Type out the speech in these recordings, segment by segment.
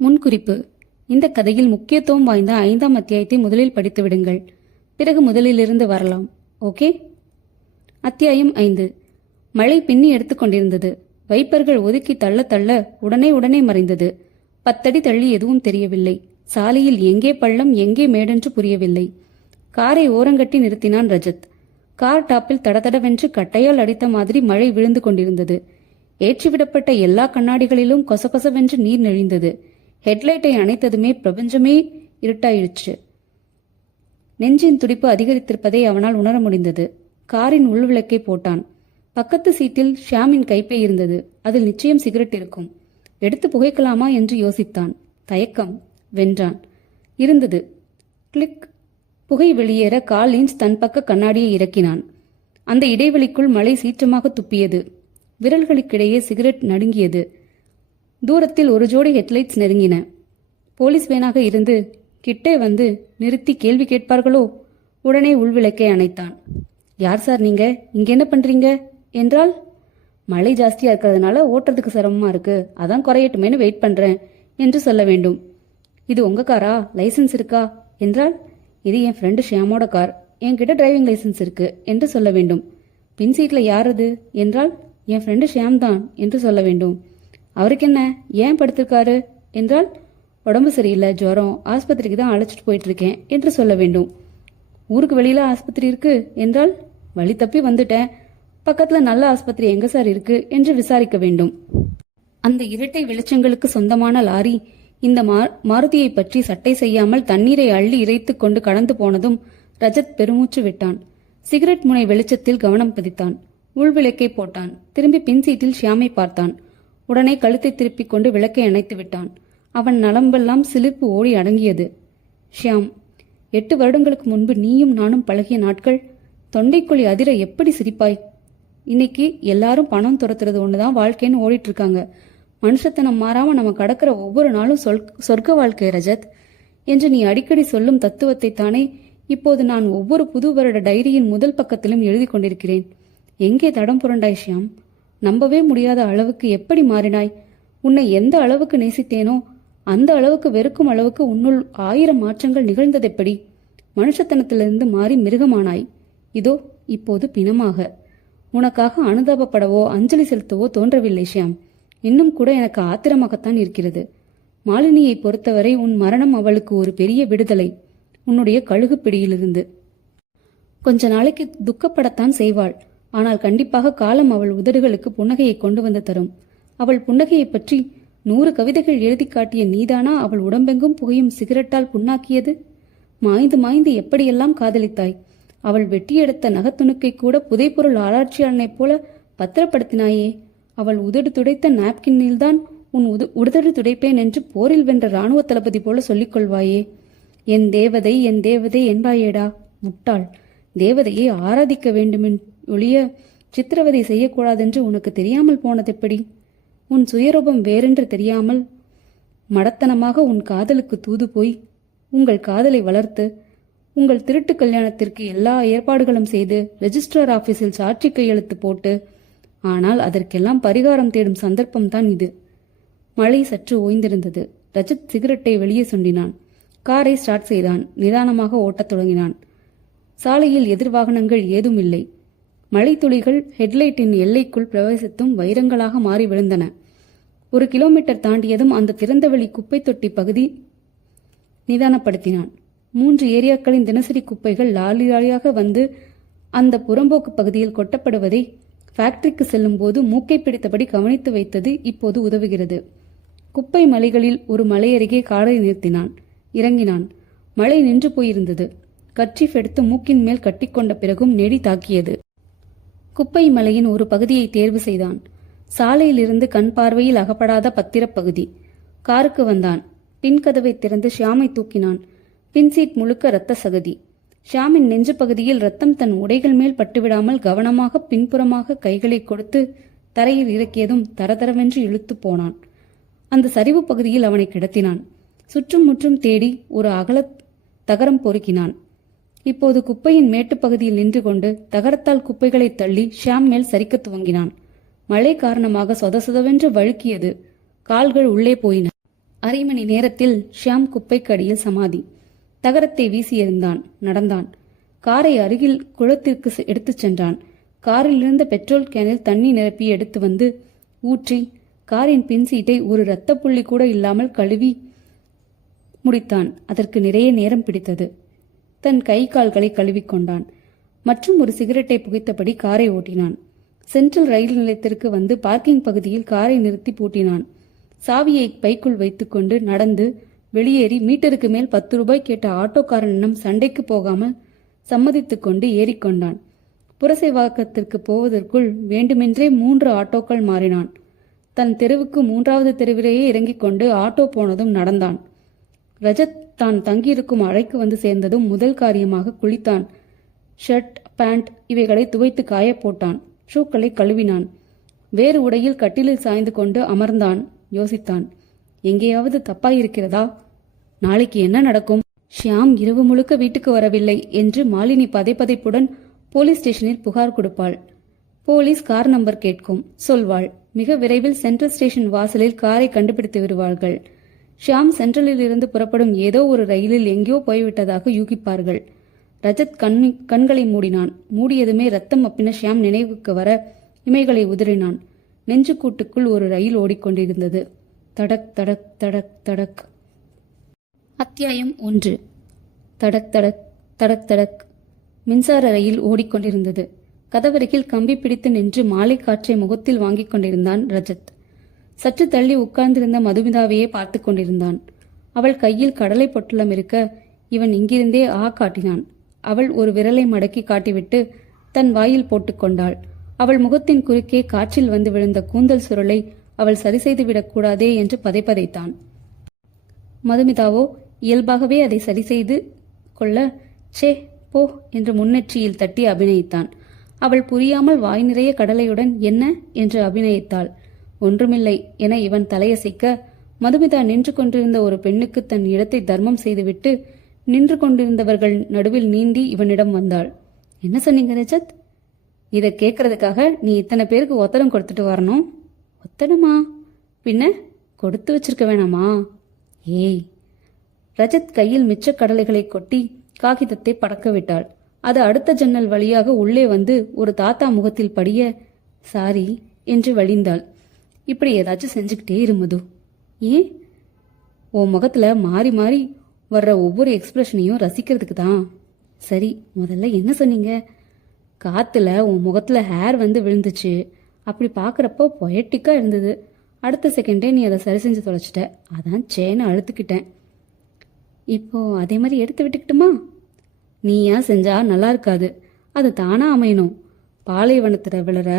முன்குறிப்பு: இந்த கதையில் முக்கியத்துவம் வாய்ந்த 5ஆம் அத்தியாயத்தை முதலில் படித்து விடுங்கள். பிறகு முதலிலிருந்து வரலாம். ஓகே. அத்தியாயம் 5. மழை பின்னி எடுத்துக் கொண்டிருந்தது. வைப்பர்கள் ஒதுக்கி தள்ள தள்ள உடனே மறைந்தது. 10 அடி தள்ளி எதுவும் தெரியவில்லை. சாலையில் எங்கே பள்ளம் எங்கே மேடென்று புரியவில்லை. காரை ஓரங்கட்டி நிறுத்தினான் ரஜத். கார் டாப்பில் தடதடவென்று கட்டையால் அடித்த மாதிரி மழை விழுந்து கொண்டிருந்தது. ஏற்றிவிடப்பட்ட எல்லா கண்ணாடிகளிலும் கொசகொசவென்று நீர் நெழிந்தது. ஹெட்லைட்டை அணைத்ததுமே பிரபஞ்சமே இருட்டாயிடுச்சு. நெஞ்சின் துடிப்பு அதிகரித்திருப்பதை அவனால் உணர முடிந்தது. காரின் உள்விளக்கை போட்டான். பக்கத்து சீட்டில் ஷியாமின் கைப்பை இருந்தது. அதில் நிச்சயம் சிகரெட் இருக்கும். எடுத்து புகைக்கலாமா என்று யோசித்தான். தயக்கம் வென்றான். இருந்தது. கிளிக். புகை வெளியேற காலின்ஸ் தன் பக்க கண்ணாடியை இறக்கினான். அந்த இடைவெளிக்குள் மழை சீற்றமாக துப்பியது. விரல்களுக்கிடையே சிகரெட் நடுங்கியது. தூரத்தில் ஒரு ஜோடி ஹெட்லைட்ஸ் நெருங்கின. போலீஸ் வேனாக இருந்து கிட்டே வந்து நிறுத்தி கேள்வி கேட்பார்களோ? உடனே உள்விளக்கை அணைத்தான். யார் சார் நீங்க? இங்க என்ன பண்றீங்க என்றால், மழை ஜாஸ்தியா இருக்கிறதுனால ஓட்டுறதுக்கு சிரமமா இருக்கு, அதான் குறையட்டுமேனு வெயிட் பண்றேன் என்று சொல்ல வேண்டும். இது உங்க காரா? லைசன்ஸ் இருக்கா என்றால், இது என் ஃப்ரெண்டு ஷியாமோட கார், என்கிட்ட டிரைவிங் லைசன்ஸ் இருக்கு என்று சொல்ல வேண்டும். பின் சீட்ல யார் அது என்றால், என் ஃப்ரெண்டு ஷியாம் தான் என்று சொல்ல வேண்டும். அவருக்கு என்ன, ஏன் படுத்திருக்காரு என்றால், உடம்பு சரியில்லை, ஜுரம், ஆஸ்பத்திரிக்கு தான் அழைச்சிட்டு போயிட்டு இருக்கேன் என்று சொல்ல வேண்டும். ஊருக்கு வெளியில ஆஸ்பத்திரி இருக்கு என்றால், வழி தப்பி வந்துட்டேன், பக்கத்துல நல்ல ஆஸ்பத்திரி எங்க சார் இருக்கு என்று விசாரிக்க வேண்டும். அந்த இரட்டை வெளிச்சங்களுக்கு சொந்தமான லாரி இந்த மாருதியை பற்றி சட்டை செய்யாமல் தண்ணீரை அள்ளி இறைத்து கொண்டு கடந்து போனதும் ரஜத் பெருமூச்சு விட்டான். சிகரெட் முனை வெளிச்சத்தில் கவனம் பதித்தான். உள்விளக்கை போட்டான். திரும்பி பின் சீட்டில் ஷியாமை பார்த்தான். உடனே கழுத்தை திருப்பிக் கொண்டு விளக்கை அணைத்து விட்டான். அவன் நலம்பெல்லாம் சிலிர்ப்பு ஓடி அடங்கியது. ஷியாம், 8 வருடங்களுக்கு முன்பு நீயும் நானும் பழகிய நாட்கள். தொண்டைக்குழி அதிர எப்படி சிரிப்பாய்! இன்னைக்கு எல்லாரும் பணம் துரத்துறது ஒண்ணுதான் வாழ்க்கைன்னு ஓடிட்டு இருக்காங்க. மனுஷத்தனம் மாறாம நம்ம கடக்கிற ஒவ்வொரு நாளும் சொர்க்க வாழ்க்கை ரஜத் என்று நீ அடிக்கடி சொல்லும் தத்துவத்தை தானே இப்போது நான் ஒவ்வொரு புது வருட டைரியின் முதல் பக்கத்திலும் எழுதி கொண்டிருக்கிறேன். எங்கே தடம் புரண்டாய் ஷியாம்? நம்பவே முடியாத அளவுக்கு எப்படி மாறினாய்? உன்னை எந்த அளவுக்கு நேசித்தேனோ அந்த அளவுக்கு வெறுக்கும் அளவுக்கு உன்னுள் 1000 மாற்றங்கள் நிகழ்ந்ததெப்படி? மனுஷத்தனத்திலிருந்து மாறி மிருகமானாய். இதோ இப்போது பிணமாக. உனக்காக அனுதாபப்படவோ அஞ்சலி செலுத்தவோ தோன்றவில்லை ஷியாம். இன்னும் கூட எனக்கு ஆத்திரமாகத்தான் இருக்கிறது. மாலினியை பொறுத்தவரை உன் மரணம் அவளுக்கு ஒரு பெரிய விடுதலை, உன்னுடைய கழுகு பிடியிலிருந்து. கொஞ்ச நாளைக்கு துக்கப்படத்தான் செய்வாள். ஆனால் கண்டிப்பாக காலம் அவள் உதடுகளுக்கு புன்னகையை கொண்டு வந்து தரும். அவள் புன்னகையை பற்றி 100 கவிதைகள் எழுதி காட்டிய நீதானா அவள் உடம்பெங்கும் புகையும் சிகரெட்டால் புண்ணாக்கியது? மாய்ந்து மாய்ந்து எப்படியெல்லாம் காதலித்தாய்! அவள் வெட்டியெடுத்த நகத்துணுக்கை கூட புதைப்பொருள் ஆராய்ச்சியாளனைப் போல பத்திரப்படுத்தினாயே! அவள் உதடு துடைத்த நாப்கின்னில்தான் உன் உதடு துடைப்பேன் என்று போரில் வென்ற இராணுவ தளபதி போல சொல்லிக் கொள்வாயே! என் தேவதை என் தேவதை என்பாயேடா, முட்டாள்! தேவதையை ஆராதிக்க வேண்டுமென் ஒழிய சித்திரவதை செய்யக்கூடாதென்று உனக்கு தெரியாமல் போனதெப்படி? உன் சுயரூபம் வேறென்று தெரியாமல் மடத்தனமாக உன் காதலுக்கு தூது போய் உங்கள் காதலை வளர்த்து உங்கள் திருட்டு கல்யாணத்திற்கு எல்லா ஏற்பாடுகளும் செய்து ரெஜிஸ்ட்ரார் ஆபீஸில் சாட்சி கையெழுத்து போட்டு, ஆனால் அதற்கெல்லாம் பரிகாரம் தேடும் சந்தர்ப்பம்தான் இது. மழை சற்று ஓய்ந்திருந்தது. ரஜத் சிகரெட்டை வெளியே சுண்டினான். காரை ஸ்டார்ட் செய்தான். நிதானமாக ஓட்டத் தொடங்கினான். சாலையில் எதிர் வாகனங்கள் ஏதும் இல்லை. மழைத்துளிகள் ஹெட்லைட்டின் எல்லைக்குள் பிரவேசித்தும் வைரங்களாக மாறி விழுந்தன. 1 கிலோமீட்டர் தாண்டியதும் அந்த திறந்தவெளி குப்பை தொட்டி பகுதி நிதானப்படுத்தினான். 3 ஏரியாக்களின் தினசரி குப்பைகள் லாலியாக வந்து அந்த புறம்போக்கு பகுதியில் கொட்டப்படுவதை ஃபேக்டரிக்கு செல்லும் போது மூக்கை பிடித்தபடி கவனித்து வைத்தது இப்போது உதவுகிறது. குப்பை மலைகளில் ஒரு மலை அருகே காரை நிறுத்தினான். இறங்கினான். மழை நின்று போயிருந்தது. கர்ச்சீஃப் எடுத்து மூக்கின் மேல் கட்டிக்கொண்ட பிறகும் நெடி தாக்கியது. குப்பை மலையின் ஒரு பகுதியை தேர்வு செய்தான். சாலையிலிருந்து கண் பார்வையில் அகப்படாத பத்திரப்பகுதி. காருக்கு வந்தான். பின் கதவை திறந்து ஷியாமை தூக்கினான். பின்சீட் முழுக்க இரத்த சகதி. ஷியாமின் நெஞ்சு பகுதியில் ரத்தம் தன் உடைகள் மேல் பட்டுவிடாமல் கவனமாக பின்புறமாக கைகளை கொடுத்து தரையில் இறக்கியதும் தரதரவென்று இழுத்து போனான். அந்த சரிவு பகுதியில் அவனை கிடத்தினான். சுற்றும் முற்றும் தேடி ஒரு அகல தகரம் பொறுக்கினான். இப்போது குப்பையின் மேட்டுப்பகுதியில் நின்று கொண்டு தகரத்தால் குப்பைகளை தள்ளி ஷியாம் மேல் சரிக்க துவங்கினான். மழை காரணமாக சொதசொதவென்று வழுக்கியது. கால்கள் உள்ளே போயின. அரை மணி நேரத்தில் ஷியாம் குப்பைக்கு அடியில் சமாதி. தகரத்தை வீசி எறிந்தான். நடந்தான். காரை அருகில் குளத்திற்கு எடுத்துச் சென்றான். காரில் இருந்த பெட்ரோல் கேனில் தண்ணி நிரப்பி எடுத்து வந்து ஊற்றி காரின் பின் சீட்டை ஒரு இரத்தப்புள்ளி கூட இல்லாமல் கழுவி முடித்தான். அதற்கு நிறைய நேரம் பிடித்தது. தன் கை கால்களை கழுவிக்கொண்டான். மற்றும் ஒரு சிகரெட்டை புகைத்தபடி காரை ஓட்டினான். சென்ட்ரல் ரயில் நிலையத்திற்கு வந்து பார்க்கிங் பகுதியில் காரை நிறுத்தி பூட்டினான். சாவியை பைக்குள் வைத்துக்கொண்டு நடந்து வெளியேறி மீட்டருக்கு மேல் 10 ரூபாய் கேட்ட ஆட்டோக்காரனிடம் சண்டைக்கு போகாமல் சம்மதித்துக் கொண்டு ஏறிக்கொண்டான். புரசைவாக்கத்திற்கு போவதற்குள் வேண்டுமென்றே 3 ஆட்டோக்கள் மாறினான். தன் தெருவுக்கு 3வது தெருவிலேயே இறங்கிக் கொண்டு ஆட்டோ போனதும் நடந்தான். ரஜத் தான் தங்கியிருக்கும் அறைக்கு வந்து சேர்ந்ததும் முதல் காரியமாக குளித்தான். ஷர்ட், பேண்ட் இவைகளை துவைத்து காய போட்டான். ஷூக்களை கழுவினான். வேறு உடையில் கட்டிலில் சாய்ந்து கொண்டு அமர்ந்தான். யோசித்தான். எங்கேயாவது தப்பாயிருக்கிறதா? நாளைக்கு என்ன நடக்கும்? ஷியாம் இரவு முழுக்க வீட்டுக்கு வரவில்லை என்று மாலினி பதைப்பதைப்புடன் போலீஸ் ஸ்டேஷனில் புகார் கொடுப்பாள். போலீஸ் கார் நம்பர் கேட்கும். சொல்வாள். மிக விரைவில் சென்ட்ரல் ஸ்டேஷன் வாசலில் காரை கண்டுபிடித்து விடுவார்கள். ஷியாம் சென்ட்ரலில் இருந்து புறப்படும் ஏதோ ஒரு ரயிலில் எங்கேயோ போய்விட்டதாக யூகிப்பார்கள். ரஜத் கண்களை மூடினான். மூடியதுமே ரத்தம் அப்பின ஷியாம் நினைவுக்கு வர இமைகளை உதறினான். நெஞ்சுக்கூட்டுக்குள் ஒரு ரயில் ஓடிக்கொண்டிருந்தது. தடக் தடக் தடக் தடக். அத்தியாயம் 1. தடக் தடக் தடக் தடக். மின்சார ரயில் ஓடிக்கொண்டிருந்தது. கதவருகில் கம்பி பிடித்து நின்று மாலை காற்றை முகத்தில் வாங்கிக் கொண்டிருந்தான் ரஜத். சற்று தள்ளி உட்கார்ந்திருந்த மதுமிதாவையே பார்த்து கொண்டிருந்தான். அவள் கையில் கடலை பொட்டலம் இருக்க இவன் இங்கிருந்தே காட்டினான். அவள் ஒரு விரலை மடக்கி காட்டிவிட்டு தன் வாயில் போட்டுக்கொண்டாள். அவள் முகத்தின் குறுக்கே காற்றில் வந்து விழுந்த கூந்தல் சுருளை அவள் சரி செய்துவிடக் கூடாதே என்று பதைப்பதைத்தான். மதுமிதாவோ இயல்பாகவே அதை சரி செய்து கொள்ள சே போ என்று முன்னெற்றியில் தட்டி அபிநயித்தான். அவள் புரியாமல் வாய் நிறைய கடலையுடன் என்ன என்று அபிநயித்தாள். ஒன்றுமில்லை என இவன் தலையசைக்க மதுமிதா நின்று கொண்டிருந்த ஒரு பெண்ணுக்கு தன் இடத்தை தர்மம் செய்துவிட்டு நின்று கொண்டிருந்தவர்கள் நடுவில் நீந்தி இவனிடம் வந்தாள். என்ன சொன்னீங்க ரஜத்? இதை கேட்கறதுக்காக நீ இத்தனை பேருக்கு ஒத்தடம் கொடுத்துட்டு வரணும்? ஒத்தடமா? பின்ன கொடுத்து வச்சிருக்க வேணாமா? ஏய்! ரஜத் கையில் மிச்ச கடலைகளை கொட்டி காகிதத்தை பறக்க விட்டாள். அது அடுத்த ஜன்னல் வழியாக உள்ளே வந்து ஒரு தாத்தா முகத்தில் படிய சாரி என்று வழிந்தாள். இப்படி ஏதாச்சும் செஞ்சுக்கிட்டே இரு மது. ஏன்? உன் முகத்துல மாறி மாறி வர்ற ஒவ்வொரு எக்ஸ்பிரஷனையும் ரசிக்கிறதுக்கு தான். சரி, முதல்ல என்ன சொன்னீங்க? காத்துல உன் முகத்துல ஹேர் வந்து விழுந்துச்சு. அப்படி பாக்குறப்போ பொயட்டிக்கா இருந்தது. அடுத்த செகண்டே நீ அதை சரி செஞ்சு தொலைச்சிட்ட. அதான் சேனை அழுத்துக்கிட்டேன். இப்போ அதே மாதிரி எடுத்து விட்டுக்கிட்டுமா? நீயா செஞ்சா நல்லா இருக்காது. அது தானா அமையணும். பாலைவனத்துல விழற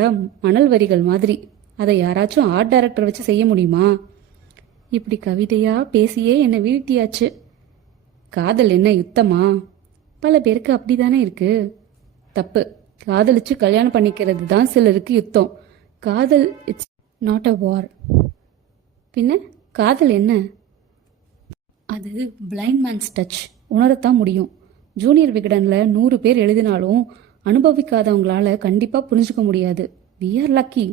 மணல் வரிகள் மாதிரி. அதை யாராச்சும் ஆர்ட் டைரக்டர் வச்சு செய்ய முடியுமா? இப்படி கவிதையா பேசியே என்னை வீழ்த்தியாச்சு. காதல் என்ன யுத்தமா? பல பேருக்கு அப்படிதானே இருக்கு. தப்பு. காதலிச்சு கல்யாணம் பண்ணிக்கிறது தான் சிலருக்கு யுத்தம். காதல் இட்ஸ் நாட் அ வார். பின்ன காதல் என்ன? அது பிளைண்ட் மேன்ஸ் டச். உணரத்தான் முடியும். ஜூனியர் விகடனில் 100 பேர் எழுதினாலும் அனுபவிக்காதவங்களால கண்டிப்பாக புரிஞ்சுக்க முடியாது. We are lucky.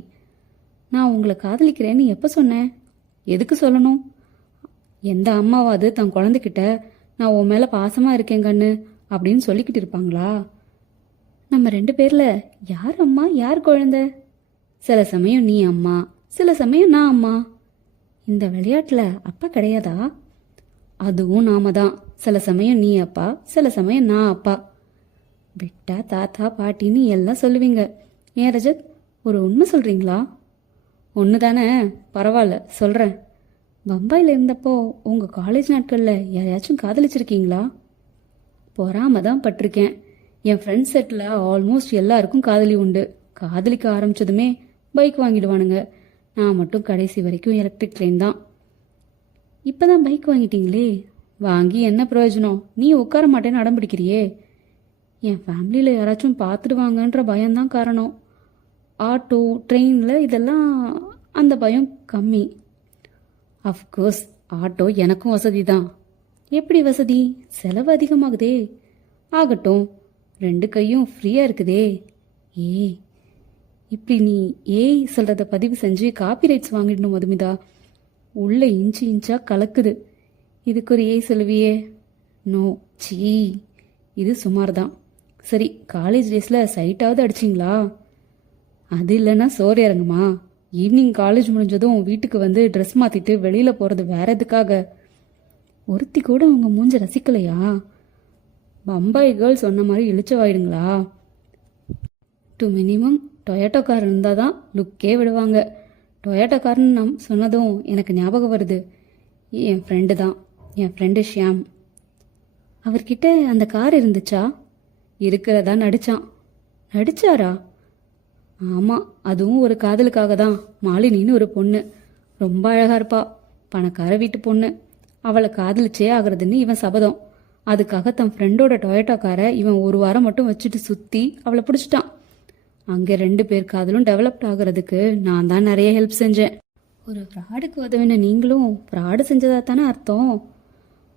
நான் உங்களை காதலிக்கிறேன்னு எப்போ சொன்னேன்? எதுக்கு சொல்லணும்? எந்த அம்மாவாவது தன் குழந்தைகிட்ட நான் உன் மேலே பாசமாக இருக்கேன் கண்ணு அப்படின்னு சொல்லிக்கிட்டு இருப்பாங்களா? நம்ம 2 பேரில் யார் அம்மா யார் குழந்தை? சில சமயம் நீ அம்மா, சில சமயம் நான் அம்மா. இந்த விளையாட்டில் அப்பா கிடையாதா? அதுவும் நாம தான். சில சமயம் நீ அப்பா, சில சமயம் நான் அப்பா. விட்டா தாத்தா பாட்டின்னு எல்லாம் சொல்லுவீங்க. ஏன் ரஜத், ஒரு உண்மை சொல்றீங்களா? ஒன்று தானே, பரவாயில்ல சொல்கிறேன். பம்பாயில் இருந்தப்போ உங்கள் காலேஜ் நாட்களில் யாரையாச்சும் காதலிச்சிருக்கீங்களா? பொறாம தான் பட்டிருக்கேன். என் ஃப்ரெண்ட்ஸ் செட்டில் ஆல்மோஸ்ட் எல்லாருக்கும் காதலி உண்டு. காதலிக்க ஆரம்பிச்சதுமே பைக் வாங்கிடுவானுங்க. நான் மட்டும் கடைசி வரைக்கும் எலக்ட்ரிக் ட்ரெயின் தான். இப்போ தான் பைக் வாங்கிட்டீங்களே, வாங்கி என்ன பிரயோஜனம்? நீ உட்கார மாட்டேன்னு அடம் பிடிக்கிறியே. என் ஃபேமிலியில் யாராச்சும் பார்த்துடுவாங்கன்ற பயம்தான் காரணம். ஆட்டோ ட்ரெயினில் இதெல்லாம் அந்த பயம் கம்மி. அஃப்கோர்ஸ் ஆட்டோ எனக்கும் வசதி தான். எப்படி வசதி? செலவு அதிகமாகுதே. ஆகட்டும், 2 கையும் ஃப்ரீயாக இருக்குதே. ஏய், இப்படி நீ ஏய் சொல்கிறத பதிவு செஞ்சு காப்பி ரைட்ஸ் வாங்கிடணும் மதுமிதா. உள்ள இன்ச்சு இன்ச்சா கலக்குது. இதுக்கு ஒரு ஏய் சொல்லுவியே? நோ, சீ, இது சுமார் தான். சரி, காலேஜ் டேஸில் சைட்டாவது அடிச்சிங்களா? அது இல்லைன்னா சோறு இறங்குமா? ஈவினிங் காலேஜ் முடிஞ்சதும் வீட்டுக்கு வந்து ட்ரெஸ் மாற்றிட்டு வெளியில் போகிறது வேற எதுக்காக? ஒருத்தி கூட அவங்க மூஞ்ச ரசிக்கலையா? பம்பாய் கேர்ள் சொன்ன மாதிரி இழிச்சவாயிடுங்களா? டு மினிமம் டொயேட்டோ கார் இருந்தால் தான் லுக்கே விடுவாங்க. டொயேட்டோ கார்னு நான் சொன்னதும் எனக்கு ஞாபகம் வருது. என் ஃப்ரெண்டு தான், என் ஃப்ரெண்டு ஷியாம். அவர்கிட்ட அந்த கார் இருந்துச்சா? இருக்கிறதா நடிச்சான். நடிச்சாரா? ஆமாம், அதுவும் ஒரு காதலுக்காக தான். மாலினின்னு ஒரு பொண்ணு, ரொம்ப அழகா இருப்பா, பணக்கார வீட்டு பொண்ணு. அவளை காதலிச்சே ஆகுறதுன்னு இவன் சபதம். அதுக்காக தன் ஃப்ரெண்டோட டொயேட்டோ காரை இவன் ஒரு வாரம் மட்டும் வச்சுட்டு சுற்றி அவளை பிடிச்சிட்டான். அங்கே 2 பேர் காதலும் டெவலப்ட் ஆகுறதுக்கு நான் தான் நிறைய ஹெல்ப் செஞ்சேன். ஒரு ஃப்ராடுக்கு உதவின நீங்களும் ஃப்ராடு செஞ்சதா தானே அர்த்தம்?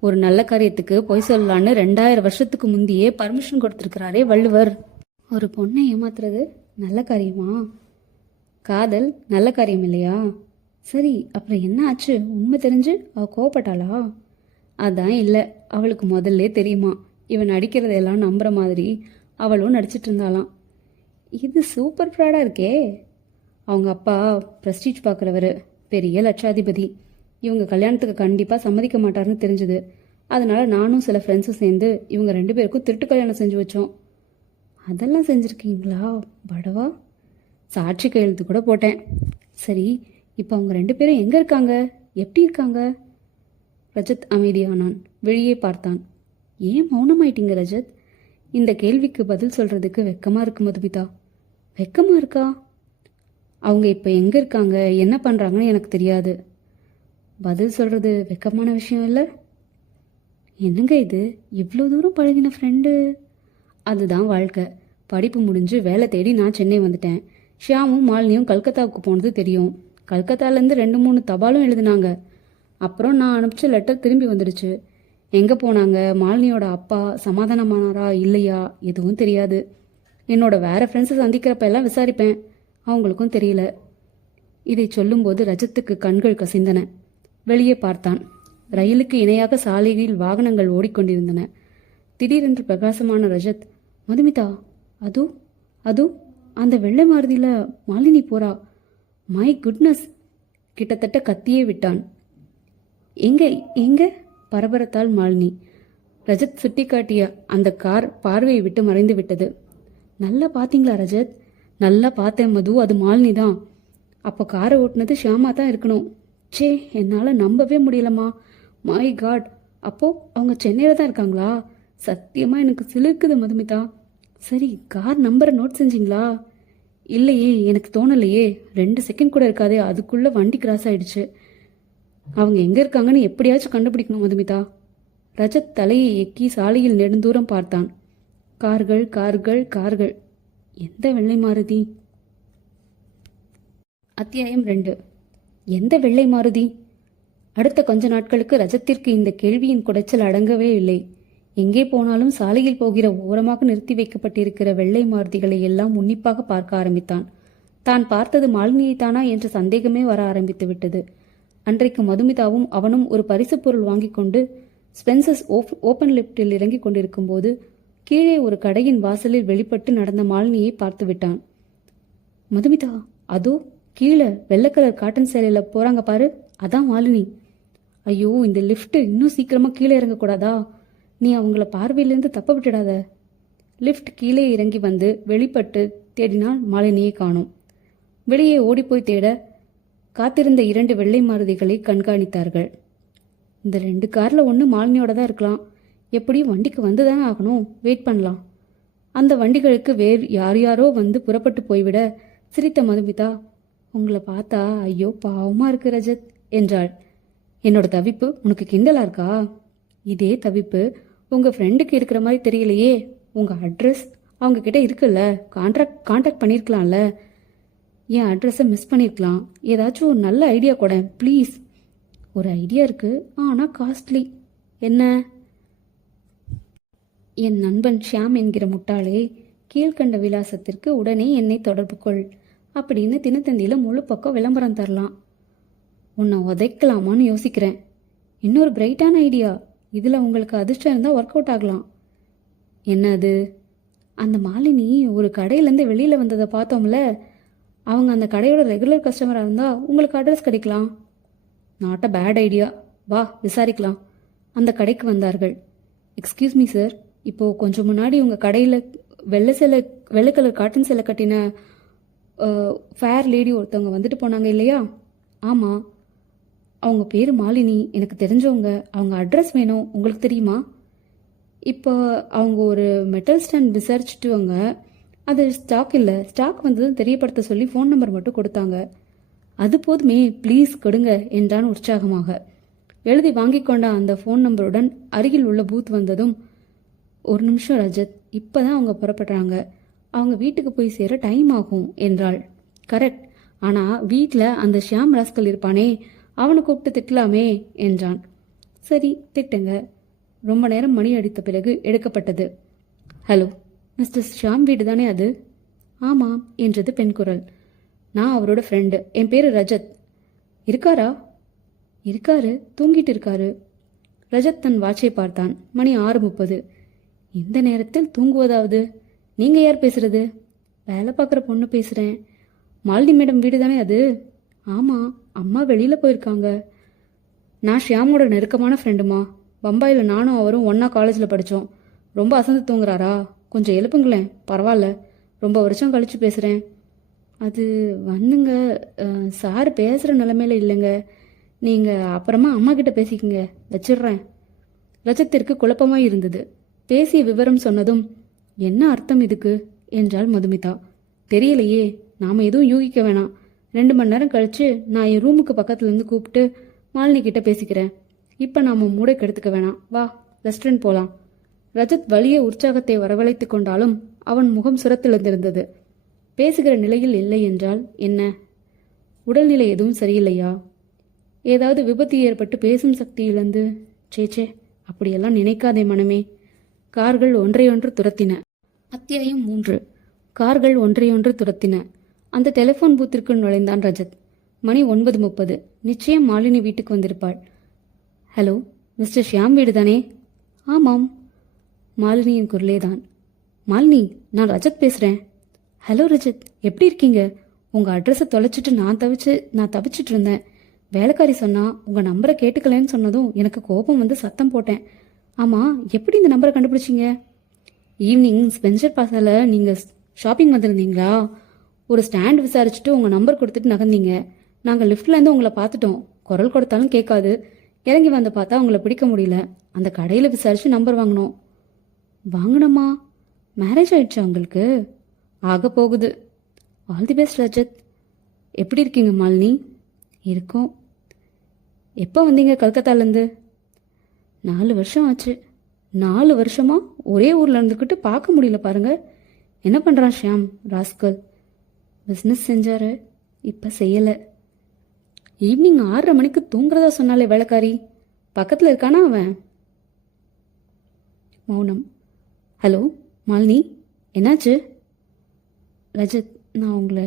ஒரு நல்ல காரியத்துக்கு பொய் சொல்லலான்னு 2000 வருஷத்துக்கு முந்தையே பர்மிஷன் கொடுத்துருக்கிறாரே வள்ளுவர். ஒரு பொண்ணை ஏமாத்துறது நல்ல காரியமா? காதல் நல்ல காரியம் இல்லையா? சரி, அப்புறம் என்ன ஆச்சு? உண்மை தெரிஞ்சு அவள் கோவப்பட்டாளா? அதான் இல்லை, அவளுக்கு முதல்ல தெரியுமா இவன் நடிக்கிறதையெல்லாம் நம்புற மாதிரி அவளும் நடிச்சிட்டு இருந்தாளாம். இது சூப்பர் ஃப்ராடாக இருக்கே. அவங்க அப்பா ப்ரெஸ்டீஜ் பார்க்குறவர், பெரிய லட்சாதிபதி. இவங்க கல்யாணத்துக்கு கண்டிப்பாக சம்மதிக்க மாட்டார்னு தெரிஞ்சுது. அதனால நானும் சில ஃப்ரெண்ட்ஸும் சேர்ந்து இவங்க 2 பேருக்கும் திருட்டு கல்யாணம் செஞ்சு வச்சோம். அதெல்லாம் செஞ்சுருக்கீங்களா? படவா, சாட்சி கையெழுத்து கூட போட்டேன். சரி, இப்போ அவங்க 2 பேரும் எங்கே இருக்காங்க? எப்படி இருக்காங்க? ரஜத் அமைதியானான், வெளியே பார்த்தான். ஏன் மௌனமாயிட்டீங்க ரஜத்? இந்த கேள்விக்கு பதில் சொல்றதுக்கு வெக்கமா இருக்கு மதுமிதா. வெக்கமா இருக்கா? அவங்க இப்போ எங்கே இருக்காங்க, என்ன பண்ணுறாங்கன்னு எனக்கு தெரியாது. பதில் சொல்கிறது வெக்கமான விஷயம் இல்லை. என்னங்க இது, இவ்வளோ தூரம் பழகின ஃப்ரெண்டு? அதுதான் வாழ்க்கை. படிப்பு முடிஞ்சு வேலை தேடி நான் சென்னை வந்துட்டேன். ஷியாமும் மாலினியும் கல்கத்தாவுக்கு போனது தெரியும். கல்கத்தாலேருந்து 2-3 தபாலும் எழுதினாங்க. அப்புறம் நான் அனுப்பிச்ச லெட்டர் திரும்பி வந்துடுச்சு. எங்கே போனாங்க, மாலினியோட அப்பா சமாதானமானாரா இல்லையா, எதுவும் தெரியாது. என்னோட வேற ஃப்ரெண்ட்ஸை சந்திக்கிறப்ப எல்லாம் விசாரிப்பேன், அவங்களுக்கும் தெரியல. இதை சொல்லும்போது ரஜத்துக்கு கண்கள் கசிந்தன. வெளியே பார்த்தான். ரயிலுக்கு இணையாக சாலையில் வாகனங்கள் ஓடிக்கொண்டிருந்தன. திடீரென்று பிரகாசமான ரஜத், மதுமிதா, அதோ அதோ அந்த வெள்ளை மாருதியில் மாலினி போறா. My goodness! கிட்டத்தட்ட கத்தியே விட்டான். எங்க எங்க? பரபரத்தாள் மாலினி. ரஜத் சுட்டிக்காட்டிய அந்த கார் பார்வையை விட்டு மறைந்து விட்டது. நல்லா பார்த்தீங்களா ரஜத்? நல்லா பார்த்தேன் மது, அது மாலினி தான். அப்போ காரை ஓட்டுனது ஷியாமா தான் இருக்கணும். சே, என்னால் நம்பவே முடியலம்மா. My God! அப்போ அவங்க சென்னையில் தான் இருக்காங்களா? சத்தியமாக எனக்கு சிலிர்க்குது மதுமிதா. சரி, கார் நம்பரை நோட் செஞ்சிங்களா? இல்லையே, எனக்கு தோணலையே. 2 செகண்ட் கூட இருக்காதே, அதுக்குள்ளே வண்டி கிராஸ் ஆயிடுச்சு. அவங்க எங்கே இருக்காங்கன்னு எப்படியாச்சும் கண்டுபிடிக்கணும் மதுமிதா. ரஜத் தலையை எக்கி சாலையில் நெடுந்தூரம் பார்த்தான். கார்கள் கார்கள் கார்கள். எந்த வெள்ளை மாருதி? அத்தியாயம் 2. எந்த வெள்ளை மாருதி? அடுத்த கொஞ்ச நாட்களுக்கு ரஜத்திற்கு இந்த கேள்வியின் குடைச்சல் அடங்கவே இல்லை. எங்கே போனாலும் சாலையில் போகிற ஓரமாக நிறுத்தி வைக்கப்பட்டிருக்கிற வெள்ளை மாருதிகளை எல்லாம் உன்னிப்பாக பார்க்க ஆரம்பித்தான். தான் பார்த்தது மாலினியைத்தானா என்ற சந்தேகமே வர ஆரம்பித்து விட்டது. அன்றைக்கு மதுமிதாவும் அவனும் ஒரு பரிசு பொருள் வாங்கி கொண்டு ஸ்பென்சஸ் ஓப்பன் லிப்டில் இறங்கி கொண்டிருக்கும் போது கீழே ஒரு கடையின் வாசலில் வெளிப்பட்டு நடந்த மாலினியை பார்த்து விட்டான். மதுமிதா, அதோ கீழே வெள்ளை கலர் காட்டன் சேலையில போறாங்க பாரு, அதான் மாலினி. ஐயோ, இந்த லிஃப்ட் இன்னும் சீக்கிரமா கீழே இறங்கக்கூடாதா? நீ அவங்கள பார்வையிலேருந்து தப்ப விட்டுடாத. லிஃப்ட் கீழே இறங்கி வந்து வெளிப்பட்டு தேடினால் மாலினியை காணோம். வெளியே ஓடிப்போய் தேட காத்திருந்த 2 வெள்ளை மாருதிகளை கண்காணித்தார்கள். இந்த 2 காரில் ஒன்று மாலினியோட தான் இருக்கலாம். எப்படியும் வண்டிக்கு வந்து தானே ஆகணும், வெயிட் பண்ணலாம். அந்த வண்டிகளுக்கு வேறு யார் யாரோ வந்து புறப்பட்டு போய்விட சிரித்த மதுமிதா, உங்களை பார்த்தா ஐயோ பாவமாக இருக்கு ரஜத் என்றாள். என்னோட தவிப்பு உனக்கு கிண்டலா இருக்கா? இதே தவிப்பு உங்கள் ஃப்ரெண்டுக்கு இருக்கிற மாதிரி தெரியலையே. உங்கள் அட்ரஸ் அவங்க கிட்ட இருக்குல்ல, கான்டாக்ட் பண்ணியிருக்கலாம்ல. என் அட்ரஸை மிஸ் பண்ணியிருக்கலாம். ஏதாச்சும் ஒரு நல்ல ஐடியா கூட ப்ளீஸ். ஒரு ஐடியா இருக்கு, ஆனால் காஸ்ட்லி. என்ன? என் நண்பன் ஷியாம் என்கிற முட்டாளே, கீழ்கண்ட விலாசத்திற்கு உடனே என்னை தொடர்பு கொள் அப்படின்னு தினத்தந்தியில் முழு பக்கம் விளம்பரம் தரலாம். உன்னை உதைக்கலாமான்னு யோசிக்கிறேன். இன்னொரு பிரைட்டான ஐடியா. இதில் உங்களுக்கு அதிர்ஷ்டம் இருந்தால் ஒர்க் அவுட் ஆகலாம். என்ன அது? அந்த மாலினி ஒரு கடையிலேருந்து வெளியில் வந்ததை பார்த்தோம்ல, அவங்க அந்த கடையோட ரெகுலர் கஸ்டமராக இருந்தால் உங்களுக்கு அட்ரஸ் கிடைக்கலாம். Not a bad idea. வா விசாரிக்கலாம். அந்த கடைக்கு வந்தார்கள். எக்ஸ்கியூஸ் மீ சார், இப்போது கொஞ்சம் முன்னாடி உங்கள் கடையில் வெள்ளை கலர் காட்டன் சேலை கட்டின ஃபேர் லேடி ஒருத்தவங்க வந்துட்டு போனாங்க இல்லையா? ஆமாம். அவங்க பேர் மாலினி, எனக்கு தெரிஞ்சவங்க. அவங்க அட்ரஸ் வேணும், உங்களுக்கு தெரியுமா? இப்போ அவங்க ஒரு மெட்டல் ஸ்டாண்ட் விசாரிச்சுட்டுவங்க. அது ஸ்டாக் இல்லை, ஸ்டாக் வந்ததும் தெரியப்படுத்த சொல்லி ஃபோன் நம்பர் மட்டும் கொடுத்தாங்க. அது போதுமே, ப்ளீஸ் கொடுங்க என்றான் உற்சாகமாக. எழுதி வாங்கி கொண்ட அந்த ஃபோன் நம்பருடன் அருகில் உள்ள பூத் வந்ததும், ஒரு நிமிஷம் ரஜத், இப்போ தான் அவங்க புறப்படுறாங்க. அவங்க வீட்டுக்கு போய் சேர டைம் ஆகும் என்றாள். கரெக்ட், ஆனால் வீட்டில் அந்த ஷியாம் ராஸ்கல் இருப்பானே, அவனை கூப்பிட்டு திட்டலாமே என்றான். சரி திட்டுங்க. ரொம்ப நேரம் மணி அடித்த பிறகு எடுக்கப்பட்டது. ஹலோ, மிஸ்டர் ஷியாம் வீடு தானே அது? ஆமாம் என்றது பெண் குரல். நான் அவரோட ஃப்ரெண்டு, என் பேர் ரஜத். இருக்காரா? இருக்காரு, தூங்கிட்டு இருக்காரு. ரஜத் தன் வாட்சை பார்த்தான். மணி 6:30. இந்த நேரத்தில் தூங்குவதாவது? நீங்கள் யார் பேசுறது? வேலை பார்க்குற பொண்ணு பேசுகிறேன். மாலினி மேடம் வீடு தானே அது? ஆமாம், அம்மா வெளியில் போயிருக்காங்க. நான் ஷியாமோட நெருக்கமான ஃப்ரெண்டுமா. பம்பாயில் நானும் அவரும் ஒன்றா காலேஜில் படித்தோம். ரொம்ப அசந்து தூங்குறாரா? கொஞ்சம் எழுப்புங்களேன். பரவாயில்ல, ரொம்ப வருஷம் கழித்து பேசுகிறேன். அது வந்துங்க, சார் பேசுகிற நிலைமையில இல்லைங்க. நீங்கள் அப்புறமா அம்மா கிட்ட பேசிக்கங்க, வச்சிடுறேன். ரஜத்திற்கு குழப்பமாக இருந்தது. பேசிய விவரம் சொன்னதும், என்ன அர்த்தம் இதுக்கு என்றாள் மதுமிதா. தெரியலையே, நாம் எதுவும் யூகிக்க வேணாம். 2 மணி நேரம் கழித்து நான் என் ரூமுக்கு பக்கத்துலேருந்து கூப்பிட்டு மாலினி கிட்ட பேசிக்கிறேன். இப்போ நாம் மூடை கெடுத்துக்க வேணாம். வா, ரெஸ்டாரண்ட் போகலாம். ரஜத் வலிய உற்சாகத்தை வரவழைத்து கொண்டாலும் அவன் முகம் சுரத்திழந்திருந்தது. பேசுகிற நிலையில் இல்லை என்றால் என்ன? உடல்நிலை எதுவும் சரியில்லையா? ஏதாவது விபத்து ஏற்பட்டு பேசும் சக்தி இழந்து? சேச்சே, அப்படியெல்லாம் நினைக்காதே மனமே. கார்கள் ஒன்றையொன்று துரத்தின. அத்தியாயம் 3. கார்கள் ஒன்றையொன்று துரத்தின. அந்த டெலிஃபோன் பூத்திற்குள் நுழைந்தான் ரஜத். மணி 9:30. நிச்சயம் மாலினி வீட்டுக்கு வந்திருப்பாள். ஹலோ, மிஸ்டர் ஷியாம் வீடு தானே? ஆமாம். மாலினியின் குரலேதான். மாலினி, நான் ரஜத் பேசுகிறேன். ஹலோ ரஜத், எப்படி இருக்கீங்க? உங்கள் அட்ரஸை தொலைச்சிட்டு நான் தவிச்சிட்டு இருந்தேன். வேலைக்காரி சொன்னா உங்கள் நம்பரை கேட்டுக்கலன்னு சொன்னதும் எனக்கு கோபம் வந்து சத்தம் போட்டேன். ஆமாம், எப்படி இந்த நம்பரை கண்டுபிடிச்சிங்க? ஈவினிங் ஸ்பென்சர் பாஸால் நீங்கள் ஷாப்பிங் வந்திருந்தீங்களா? ஒரு ஸ்டாண்ட் விசாரிச்சுட்டு உங்கள் நம்பர் கொடுத்துட்டு நகர்ந்தீங்க. நாங்கள் லிஃப்ட்லேருந்து உங்களை பார்த்துட்டோம். குரல் கொடுத்தாலும் கேட்காது. இறங்கி வந்து பார்த்தா உங்களை பிடிக்க முடியல. அந்த கடையில் விசாரித்து நம்பர் வாங்கினோம். வாங்கினோமா? மேரேஜ் ஆயிடுச்சா உங்களுக்கு? ஆக போகுது. All the best Rajat. எப்படி இருக்கீங்க மாலினி? இருக்கோம். எப்போ வந்தீங்க கல்கத்தாலேருந்து? 4 வருஷம் ஆச்சு. 4 வருஷமா ஒரே ஊரில் இருந்துக்கிட்டு பார்க்க முடியல பாருங்க. என்ன பண்ணுறான் ஷியாம் ராஸ்கல்? பிஸ்னஸ் செஞ்சாரு, இப்போ செய்யலை. ஈவினிங் 6:30 மணிக்கு தூங்குறதா சொன்னாலே வேலைக்காரி. பக்கத்தில் இருக்கானா அவன்? மௌனம். ஹலோ மாலினி, என்னாச்சு? ரஜத், நான் உங்களை